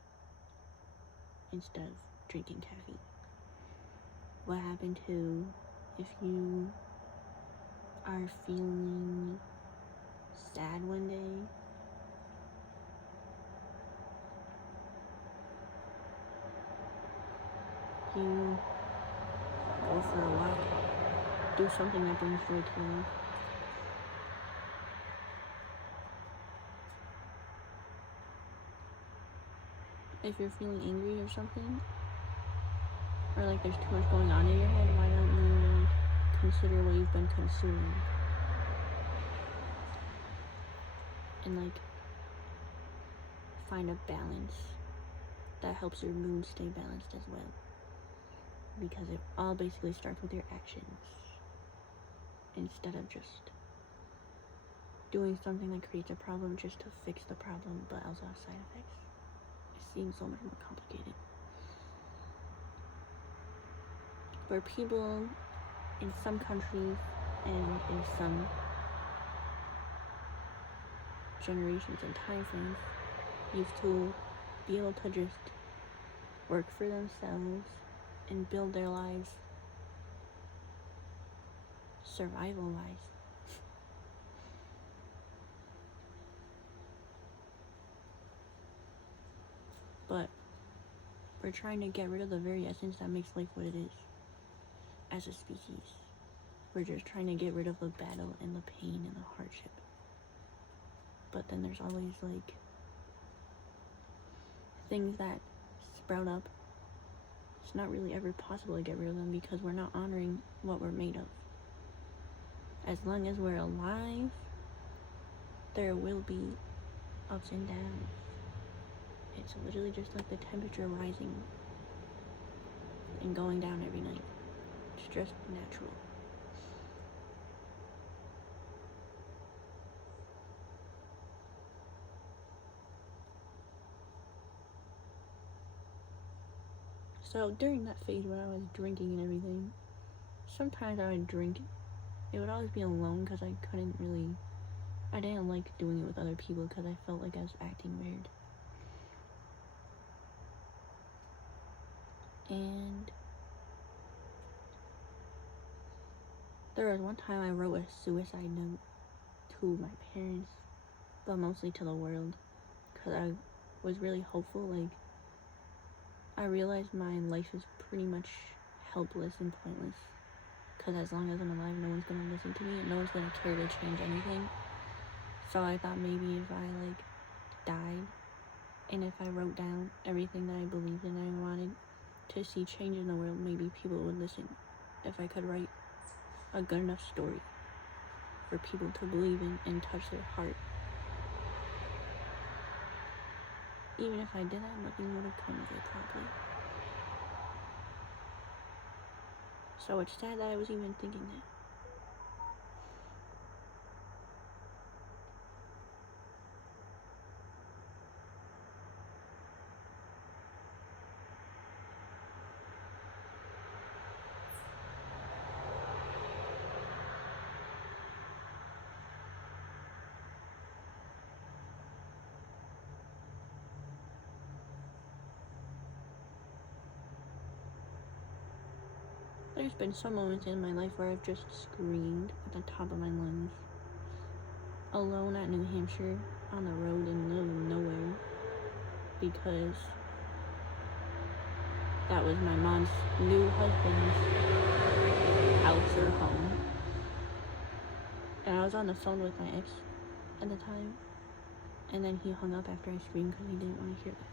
instead of drinking caffeine? What happened to if you are feeling sad one day, you go for a walk, do something that brings joy to your life? If you're feeling angry or something, or like there's too much going on in your head, why don't you consider what you've been consuming? And like find a balance that helps your mood stay balanced as well. Because it all basically starts with your actions. Instead of just doing something that creates a problem just to fix the problem but also has side effects. It seems so much more complicated. Where people in some countries and in some generations and time frames used to be able to just work for themselves and build their lives survival wise. But we're trying to get rid of the very essence that makes life what it is as a species. We're just trying to get rid of the battle and the pain and the hardship. But then there's always like things that sprout up. It's not really ever possible to get rid of them because we're not honoring what we're made of. As long as we're alive, there will be ups and downs. It's literally just like the temperature rising and going down every night. It's just natural. So during that phase when I was drinking and everything, sometimes I would drink. It would always be alone because I didn't like doing it with other people because I felt like I was acting weird. And there was one time I wrote a suicide note to my parents, but mostly to the world, because I was really hopeful. Like, I realized my life is pretty much helpless and pointless, because as long as I'm alive, no one's gonna listen to me and no one's gonna care to change anything. So I thought maybe if I died and if I wrote down everything that I believed in and I wanted to see change in the world, maybe people would listen. If I could write a good enough story for people to believe in and touch their heart. Even if I did that, nothing would have come of it probably. So it's sad that I was even thinking that. There's been some moments in my life where I've just screamed at the top of my lungs, alone at New Hampshire, on the road in the middle of nowhere, because that was my mom's new husband's house or home. And I was on the phone with my ex at the time, and then he hung up after I screamed because he didn't want to hear that.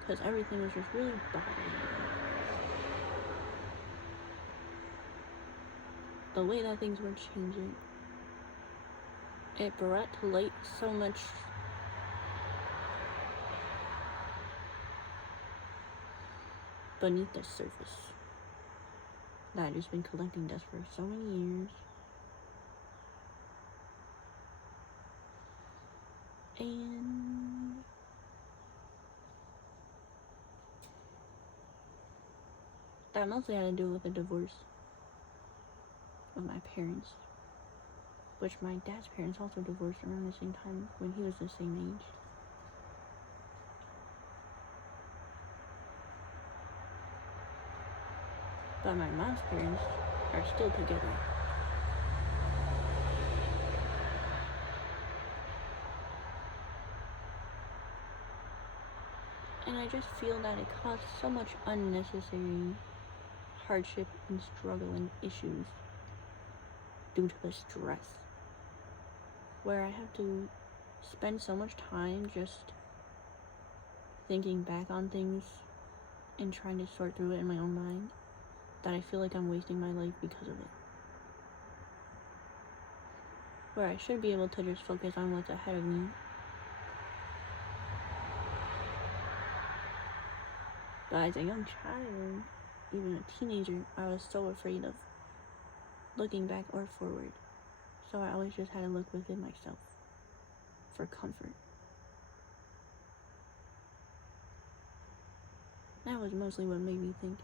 Because everything was just really bothering me. The way that things were changing, it brought to light so much beneath the surface that I've just been collecting dust for so many years. And that mostly had to do with the divorce of my parents, which my dad's parents also divorced around the same time when he was the same age. But my mom's parents are still together. And I just feel that it caused so much unnecessary hardship and struggle and issues due to the stress, where I have to spend so much time just thinking back on things and trying to sort through it in my own mind, that I feel like I'm wasting my life because of it. Where I should be able to just focus on what's ahead of me. But as a young child, even a teenager, I was so afraid of looking back or forward. So I always just had to look within myself for comfort. That was mostly what made me think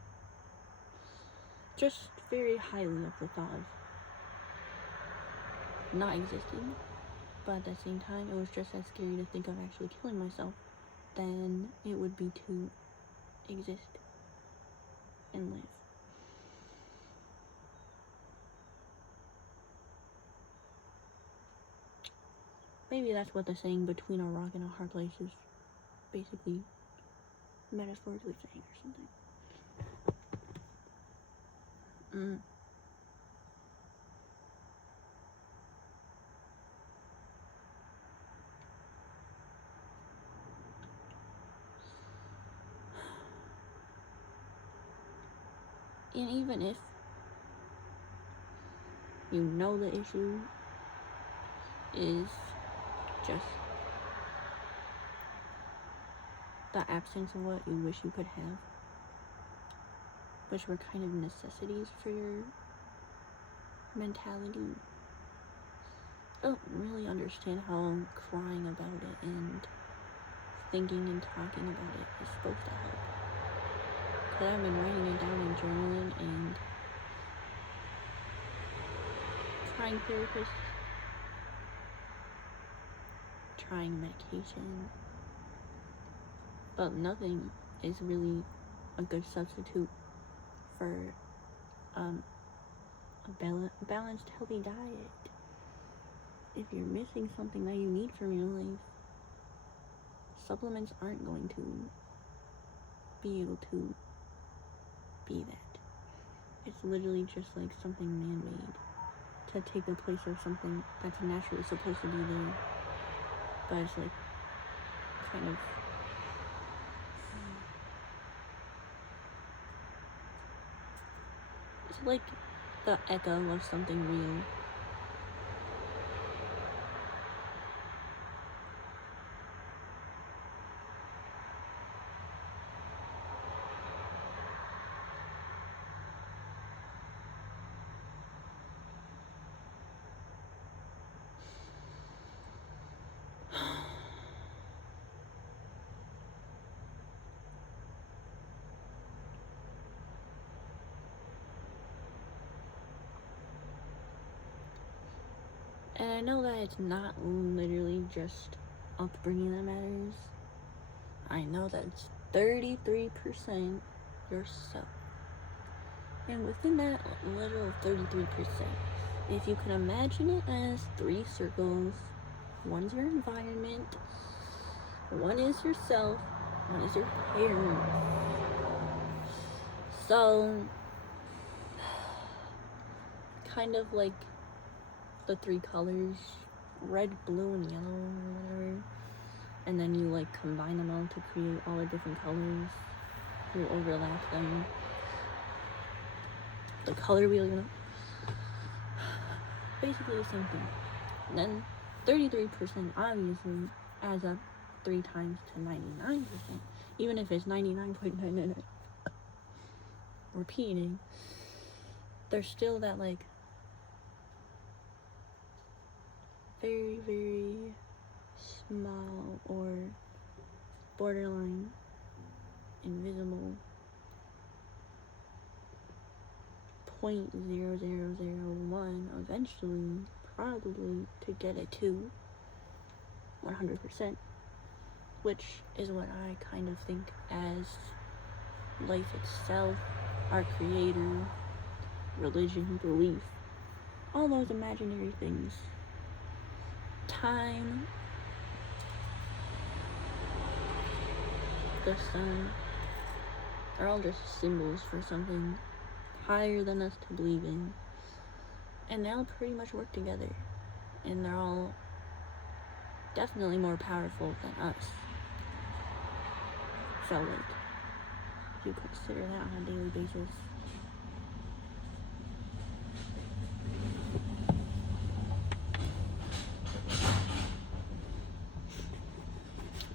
just very highly of the thought of not existing, but at the same time, it was just as scary to think of actually killing myself than it would be to exist and live. maybe that's what the saying between a rock and a hard place is basically metaphorically saying or something. And even if you know the issue is just the absence of what you wish you could have, which were kind of necessities for your mentality, I don't really understand how crying about it and thinking and talking about it is supposed to help. Because I've been writing it down and journaling and trying therapists, trying medication, but nothing is really a good substitute for a balanced, healthy diet. If you're missing something that you need from your life, supplements aren't going to be able to be that. It's literally just like something man-made to take the place of something that's naturally supposed to be there, but it's like kind of it's like the echo of something real. And I know that it's not literally just upbringing that matters. I know that it's 33% yourself. And within that little 33%, if you can imagine it as 3 circles, one's your environment, one is yourself, one is your parents. So, kind of like the 3 colors, red, blue, and yellow, or whatever, and then you like combine them all to create all the different colors. You overlap them. The color wheel, you know. Basically the same thing. And then 33% obviously adds up 3 times to 99%. Even if it's 99.999 repeating, there's still that like very, very small or borderline invisible 0.0001 eventually, probably, to get it to 100%, which is what I kind of think as life itself, our creator, religion, belief, all those imaginary things. Time, the sun, are all just symbols for something higher than us to believe in. And they all pretty much work together. And they're all definitely more powerful than us. So, like, if you consider that on a daily basis,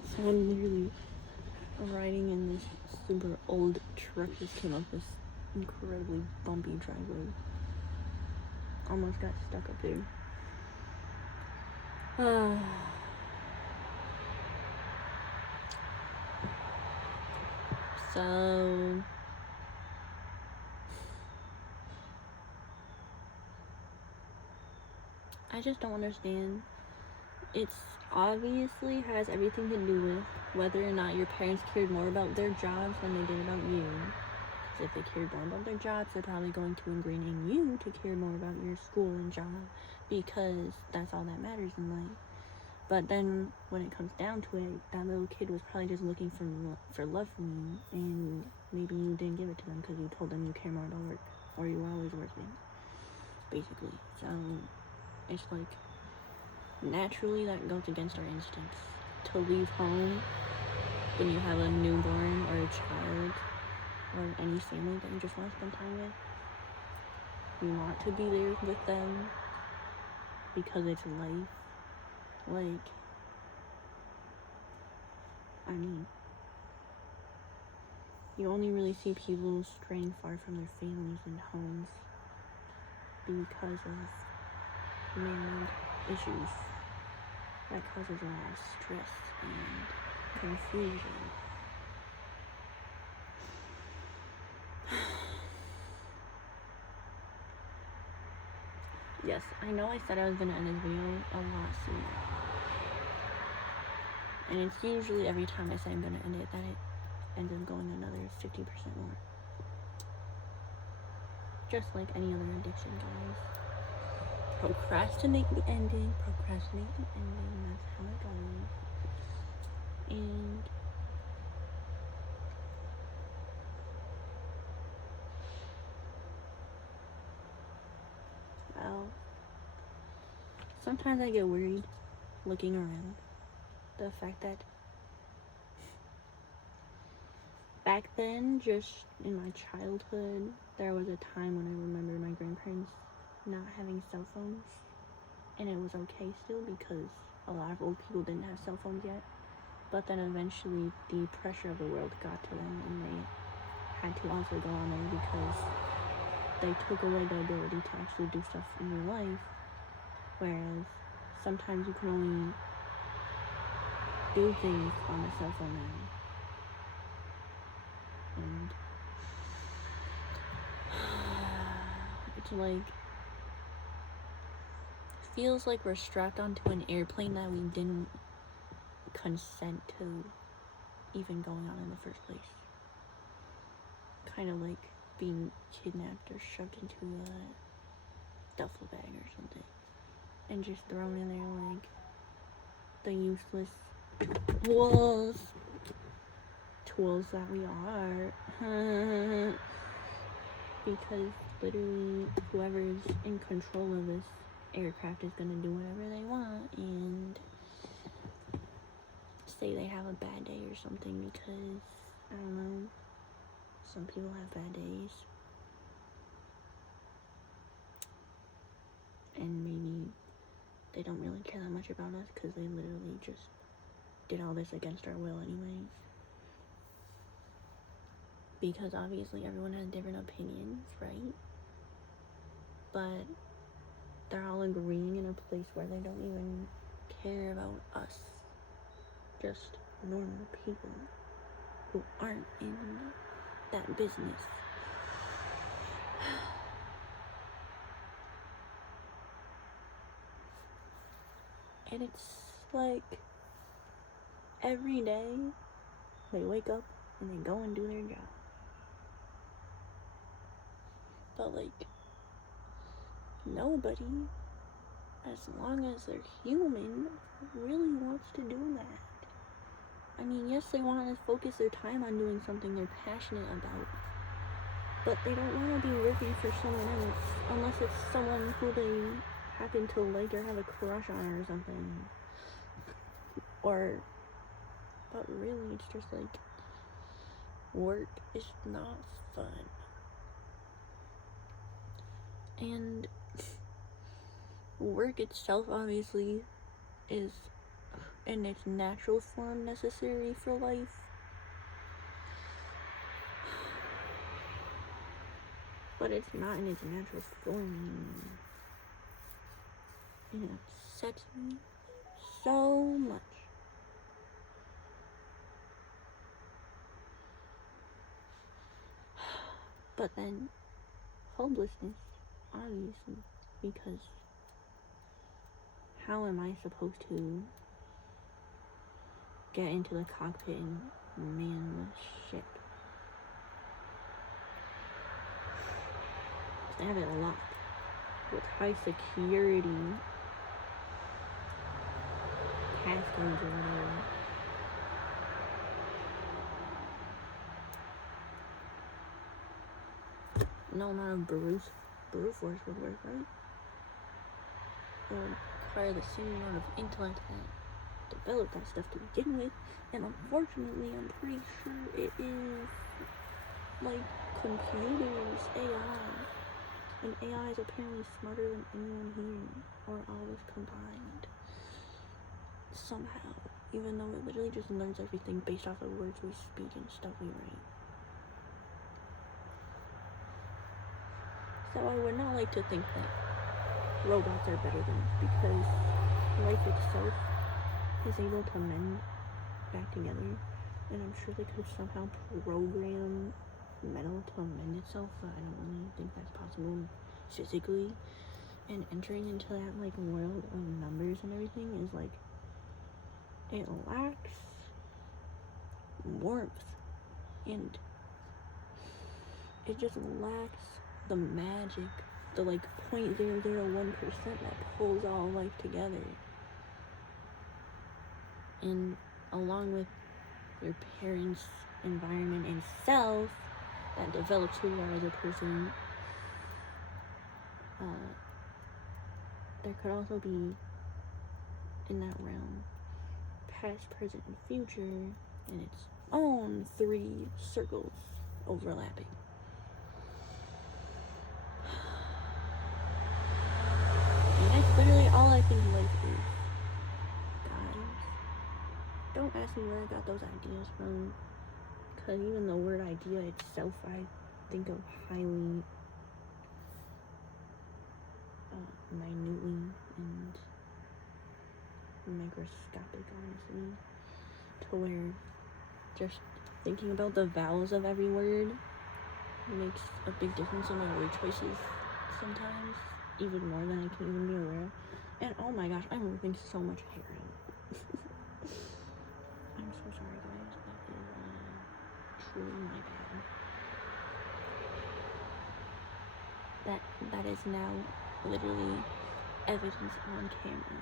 so I'm literally riding in this super old truck. Just came up this incredibly bumpy driveway. Almost got stuck up there. So I just don't understand. It's obviously has everything to do with whether or not your parents cared more about their jobs than they did about you. Because if they cared more about their jobs, they're probably going to ingrain in you to care more about your school and job, because that's all that matters in life. But then when it comes down to it, that little kid was probably just looking for love from you, and maybe you didn't give it to them because you told them you care more about work, or you were always working, basically. So it's like, naturally that goes against our instincts to leave home when you have a newborn or a child or any family that you just want to spend time with. You want to be there with them because it's life. Like, I mean, you only really see people straying far from their families and homes because of man-made issues that causes a lot of stress and confusion. Yes, I know I said I was gonna end this video a lot sooner. And it's usually every time I say I'm gonna end it that it ends up going another 50% more. Just like any other addiction, guys. Procrastinate the ending, that's how it goes. And well, sometimes I get worried looking around. The fact that back then, just in my childhood, there was a time when I remember my grandparents not having cell phones, and it was okay still because a lot of old people didn't have cell phones yet. But then eventually the pressure of the world got to them, and they had to also go on there because they took away the ability to actually do stuff in your life. Whereas sometimes you can only do things on a cell phone now. And it's like, feels like we're strapped onto an airplane that we didn't consent to even going on in the first place. Kind of like being kidnapped or shoved into a duffel bag or something and just thrown in there like the useless tools that we are. Because literally whoever's in control of this aircraft is gonna do whatever they want and say they have a bad day or something because, I don't know, some people have bad days. And maybe they don't really care that much about us because they literally just did all this against our will anyways. Because obviously everyone has different opinions, right? But they're all agreeing in a place where they don't even care about us. Just normal people who aren't in that business. And it's like every day they wake up and they go and do their job. But like, nobody, as long as they're human, really wants to do that. I mean, yes, they want to focus their time on doing something they're passionate about, but they don't want to be working for someone else unless it's someone who they happen to like or have a crush on or something. But really, it's just like, work is not fun. And work itself obviously is in its natural form necessary for life. But it's not in its natural form. It upsets me so much. But then, hopelessness, obviously, because how am I supposed to get into the cockpit and man the ship? They have it locked with high security passcodes or whatever. No amount of brute force would work, right? It would require the same amount of intellect that developed that stuff to begin with, and unfortunately, I'm pretty sure it is like computers, AI. And AI is apparently smarter than anyone here, or all of us combined. Somehow. Even though it literally just learns everything based off of words we speak and stuff we write. So I would not like to think that robots are better than us, because life itself is able to mend back together. And I'm sure they could somehow program metal to mend itself, but I don't really think that's possible physically. And entering into that like world of numbers and everything is like, it lacks warmth, and it just lacks the magic, the like 0.001% that pulls all life together. And along with your parents' environment and self that develops who you are as a person, there could also be, in that realm, past, present, and future in its own 3 circles overlapping. And that's literally all I think life is. Guys, don't ask me where I got those ideas from, because even the word idea itself I think of highly minutely and microscopic, honestly, to where just thinking about the vowels of every word makes a big difference in my word choices sometimes, even more than I can even be aware. And oh my gosh, I'm ripping so much hair out. I'm so sorry, guys. That is truly my bad. That is now literally evidence on camera.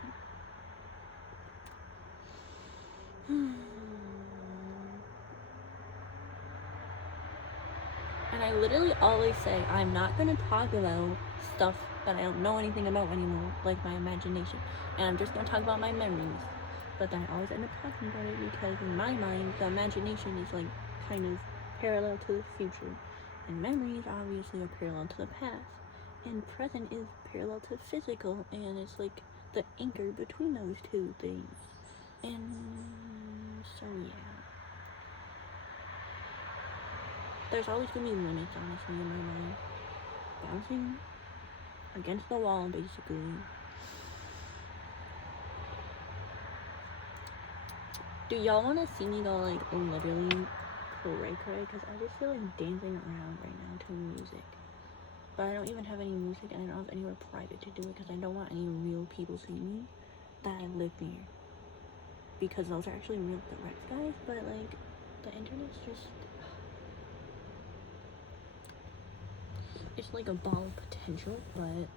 And I literally always say I'm not gonna talk about stuff that I don't know anything about anymore, like my imagination, and I'm just gonna talk about my memories. But then I always end up talking about it because in my mind the imagination is like kind of parallel to the future, and memories obviously are parallel to the past, and present is parallel to physical, and it's like the anchor between those two things. And so yeah, there's always gonna be limits, honestly, in my mind. Bouncing against the wall, basically. Do y'all want to see me go like literally cray? Because I just feel like dancing around right now to music. But I don't even have any music, and I don't have anywhere private to do it because I don't want any real people seeing me that I live near. Because those are actually real threats, guys. But like, the internet's just, it's like a ball of potential, but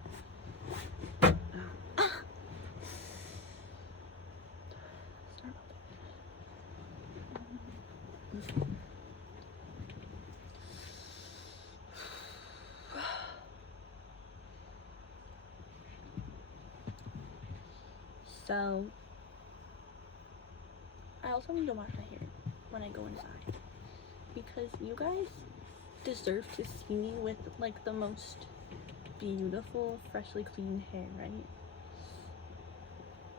so I also need to wash my hair when I go inside, because you guys deserve to see me with like the most beautiful, freshly clean hair, right?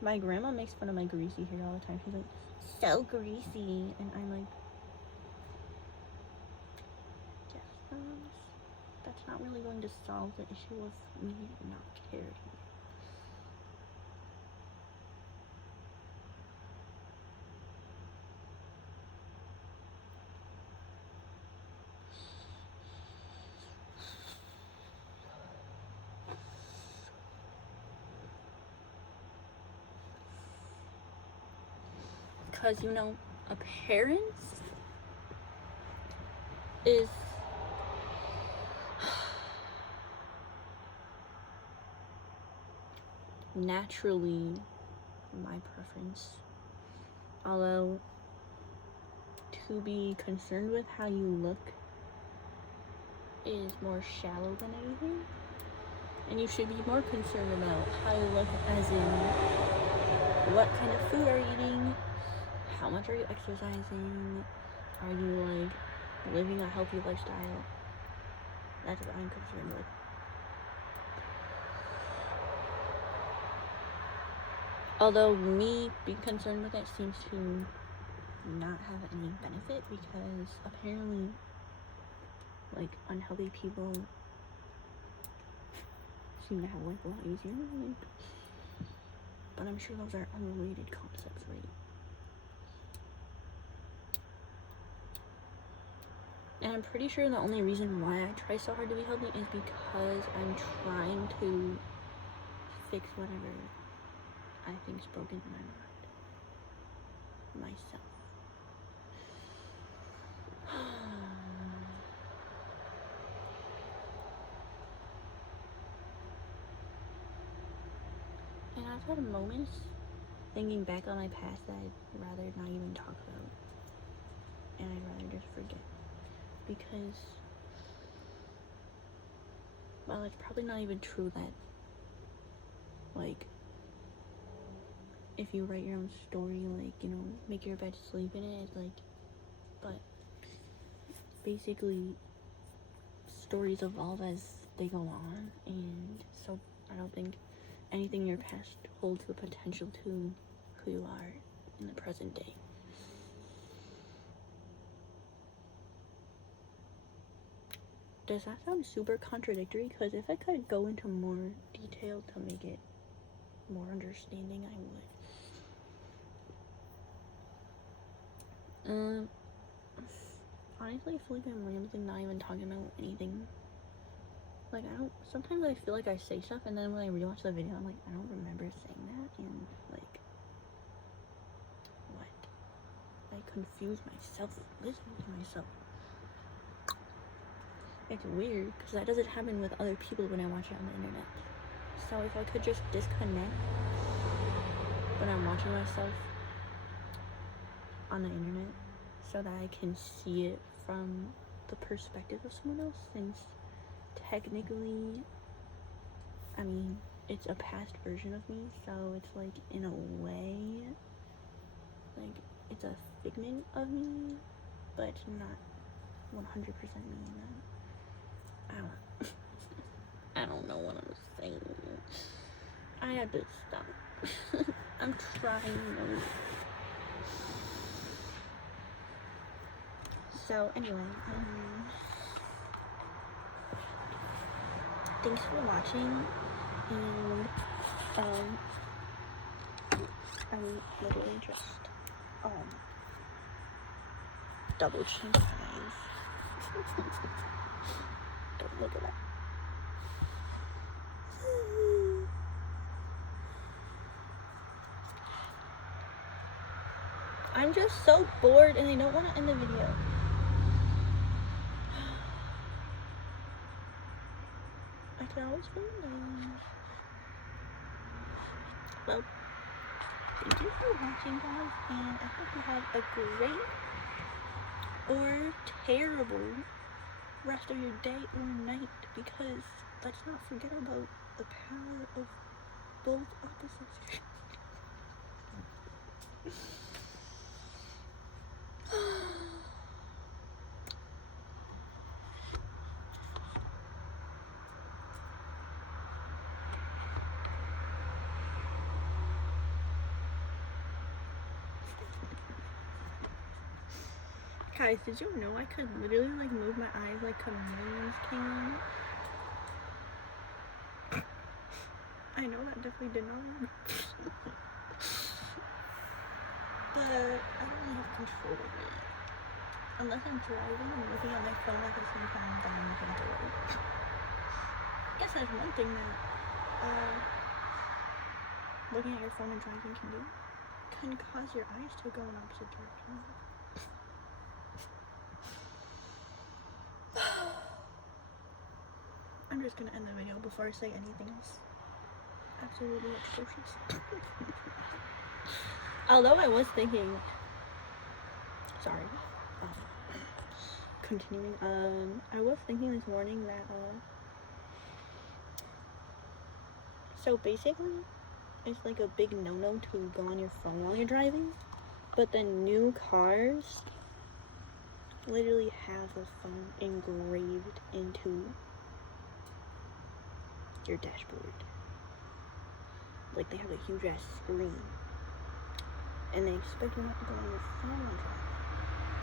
My grandma makes fun of my greasy hair all the time. She's like, so greasy, and I'm like, yes, that's not really going to solve the issue of me not caring. Because, you know, appearance is naturally my preference Although, to be concerned with how you look is more shallow than anything. And you should be more concerned about how you look, as in what kind of food are you eating, how much are you exercising, are you like living a healthy lifestyle. That's what I'm concerned with. Although me being concerned with it seems to not have any benefit, because apparently like unhealthy people seem to have life a lot easier. But I'm sure those are unrelated concepts, right? And I'm pretty sure the only reason why I try so hard to be healthy is because I'm trying to fix whatever I think's broken in my mind. Myself. And I've had moments thinking back on my past that I'd rather not even talk about. And I'd rather just forget. Because, well, it's probably not even true that, like, if you write your own story, like, you know, make your bed, sleep in it, it's like, but basically stories evolve as they go on, and so I don't think anything in your past holds the potential to who you are in the present day. Does that sound super contradictory? Because if I could go into more detail to make it more understanding, I would. Honestly, I feel like I'm rambling, not even talking about anything. Like, sometimes I feel like I say stuff, and then when I rewatch the video, I'm like, I don't remember saying that, and, like, what? I confuse myself listening to myself. It's weird, because that doesn't happen with other people when I watch it on the internet. So if I could just disconnect when I'm watching myself on the internet, so that I can see it from the perspective of someone else, since technically, I mean, it's a past version of me, so it's like, in a way, like, it's a figment of me, but it's not 100% me. I don't know what I'm saying. I had to stop. I'm trying. So anyway, thanks for watching, and I'm literally just double chin eyes. Don't look at that. I'm just so bored, and I don't want to end the video. I can always find them. Well, thank you for watching, guys, and I hope you have a great or terrible rest of your day or night, because let's not forget about the power of both opposites. Guys, did you know I could literally like move my eyes like chameleons can? I know that definitely did not work. But I don't really have control of it. Unless I'm driving and looking at my phone at the same time that I'm looking at the road. I guess that's one thing that looking at your phone and driving can do. Can cause your eyes to go in opposite directions. I'm just gonna end the video before I say anything else absolutely atrocious. Although I was thinking sorry. Continuing, I was thinking this morning that, so basically, it's like a big no-no to go on your phone while you're driving, but the new cars literally have a phone engraved into your dashboard. Like, they have a huge ass screen, and they expect you not to go on your phone while driving.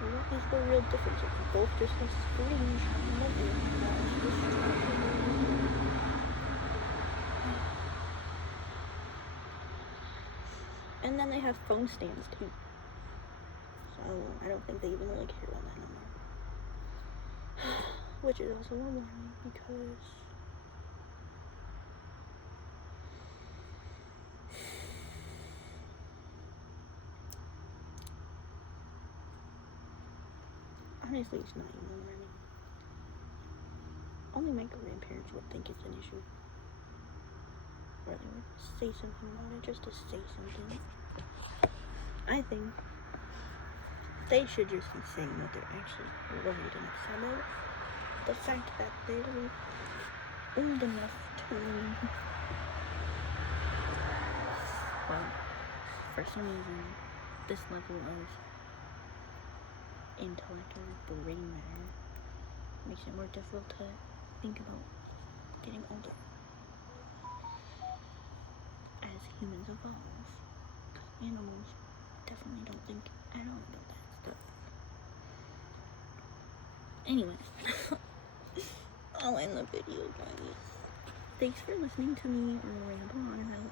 What is the real difference if you both just have screens shining at you? And then they have phone stands too. So I don't think they even really care about that no more. Which is also alarming because honestly, it's not even alarming. Only my grandparents would think it's an issue. Or they would say something about it just to say something. I think they should just be saying what they're actually worried and upset about. The fact that they're old enough to, well, for some reason, this level of intellect or brain matter makes it more difficult to think about getting older as humans evolve. Animals definitely don't think at all about that stuff. Anyway, I'll end the video, guys. Thanks for listening to me ramble on about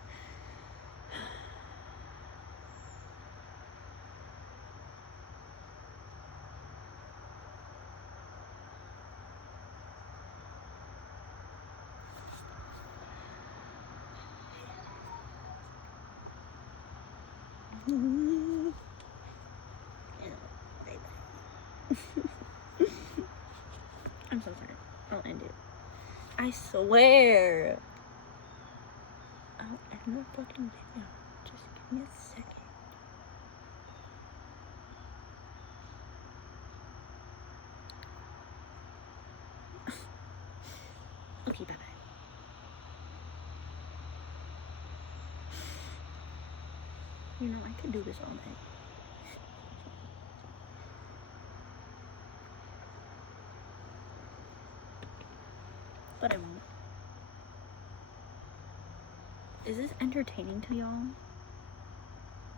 I'm so sorry. I'll end it. I swear. I'll end the fucking video. Just give me a second. Okay, bye-bye. You know, I could do this all day. But I won't. Is this entertaining to y'all?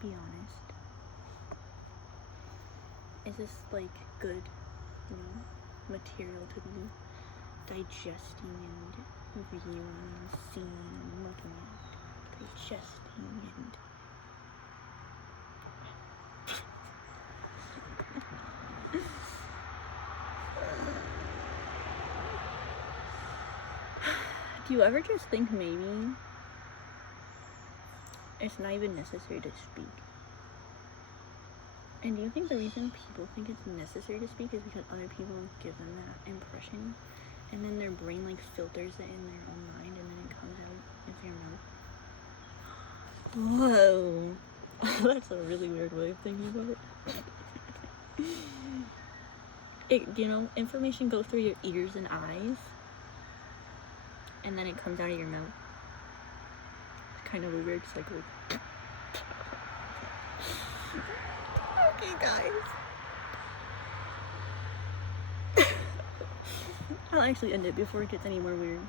Be honest. Is this, like, good, you know, material to be digesting and reviewing and seeing and looking at? Digesting and... Do you ever just think maybe it's not even necessary to speak? And do you think the reason people think it's necessary to speak is because other people give them that impression, and then their brain like filters it in their own mind, and then it comes out into your mouth? Whoa. That's a really weird way of thinking about it. You know, information goes through your ears and eyes, and then it comes out of your mouth. It's kind of a weird cycle. Okay, guys. I'll actually end it before it gets any more weird.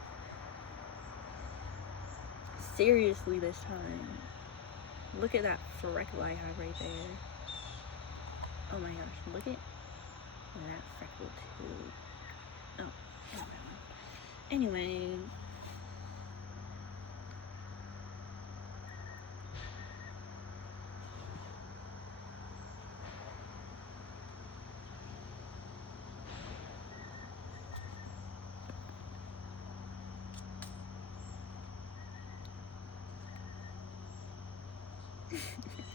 Seriously this time. Look at that freckle I have right there. Oh my gosh, look at that freckle too. Oh, anyway.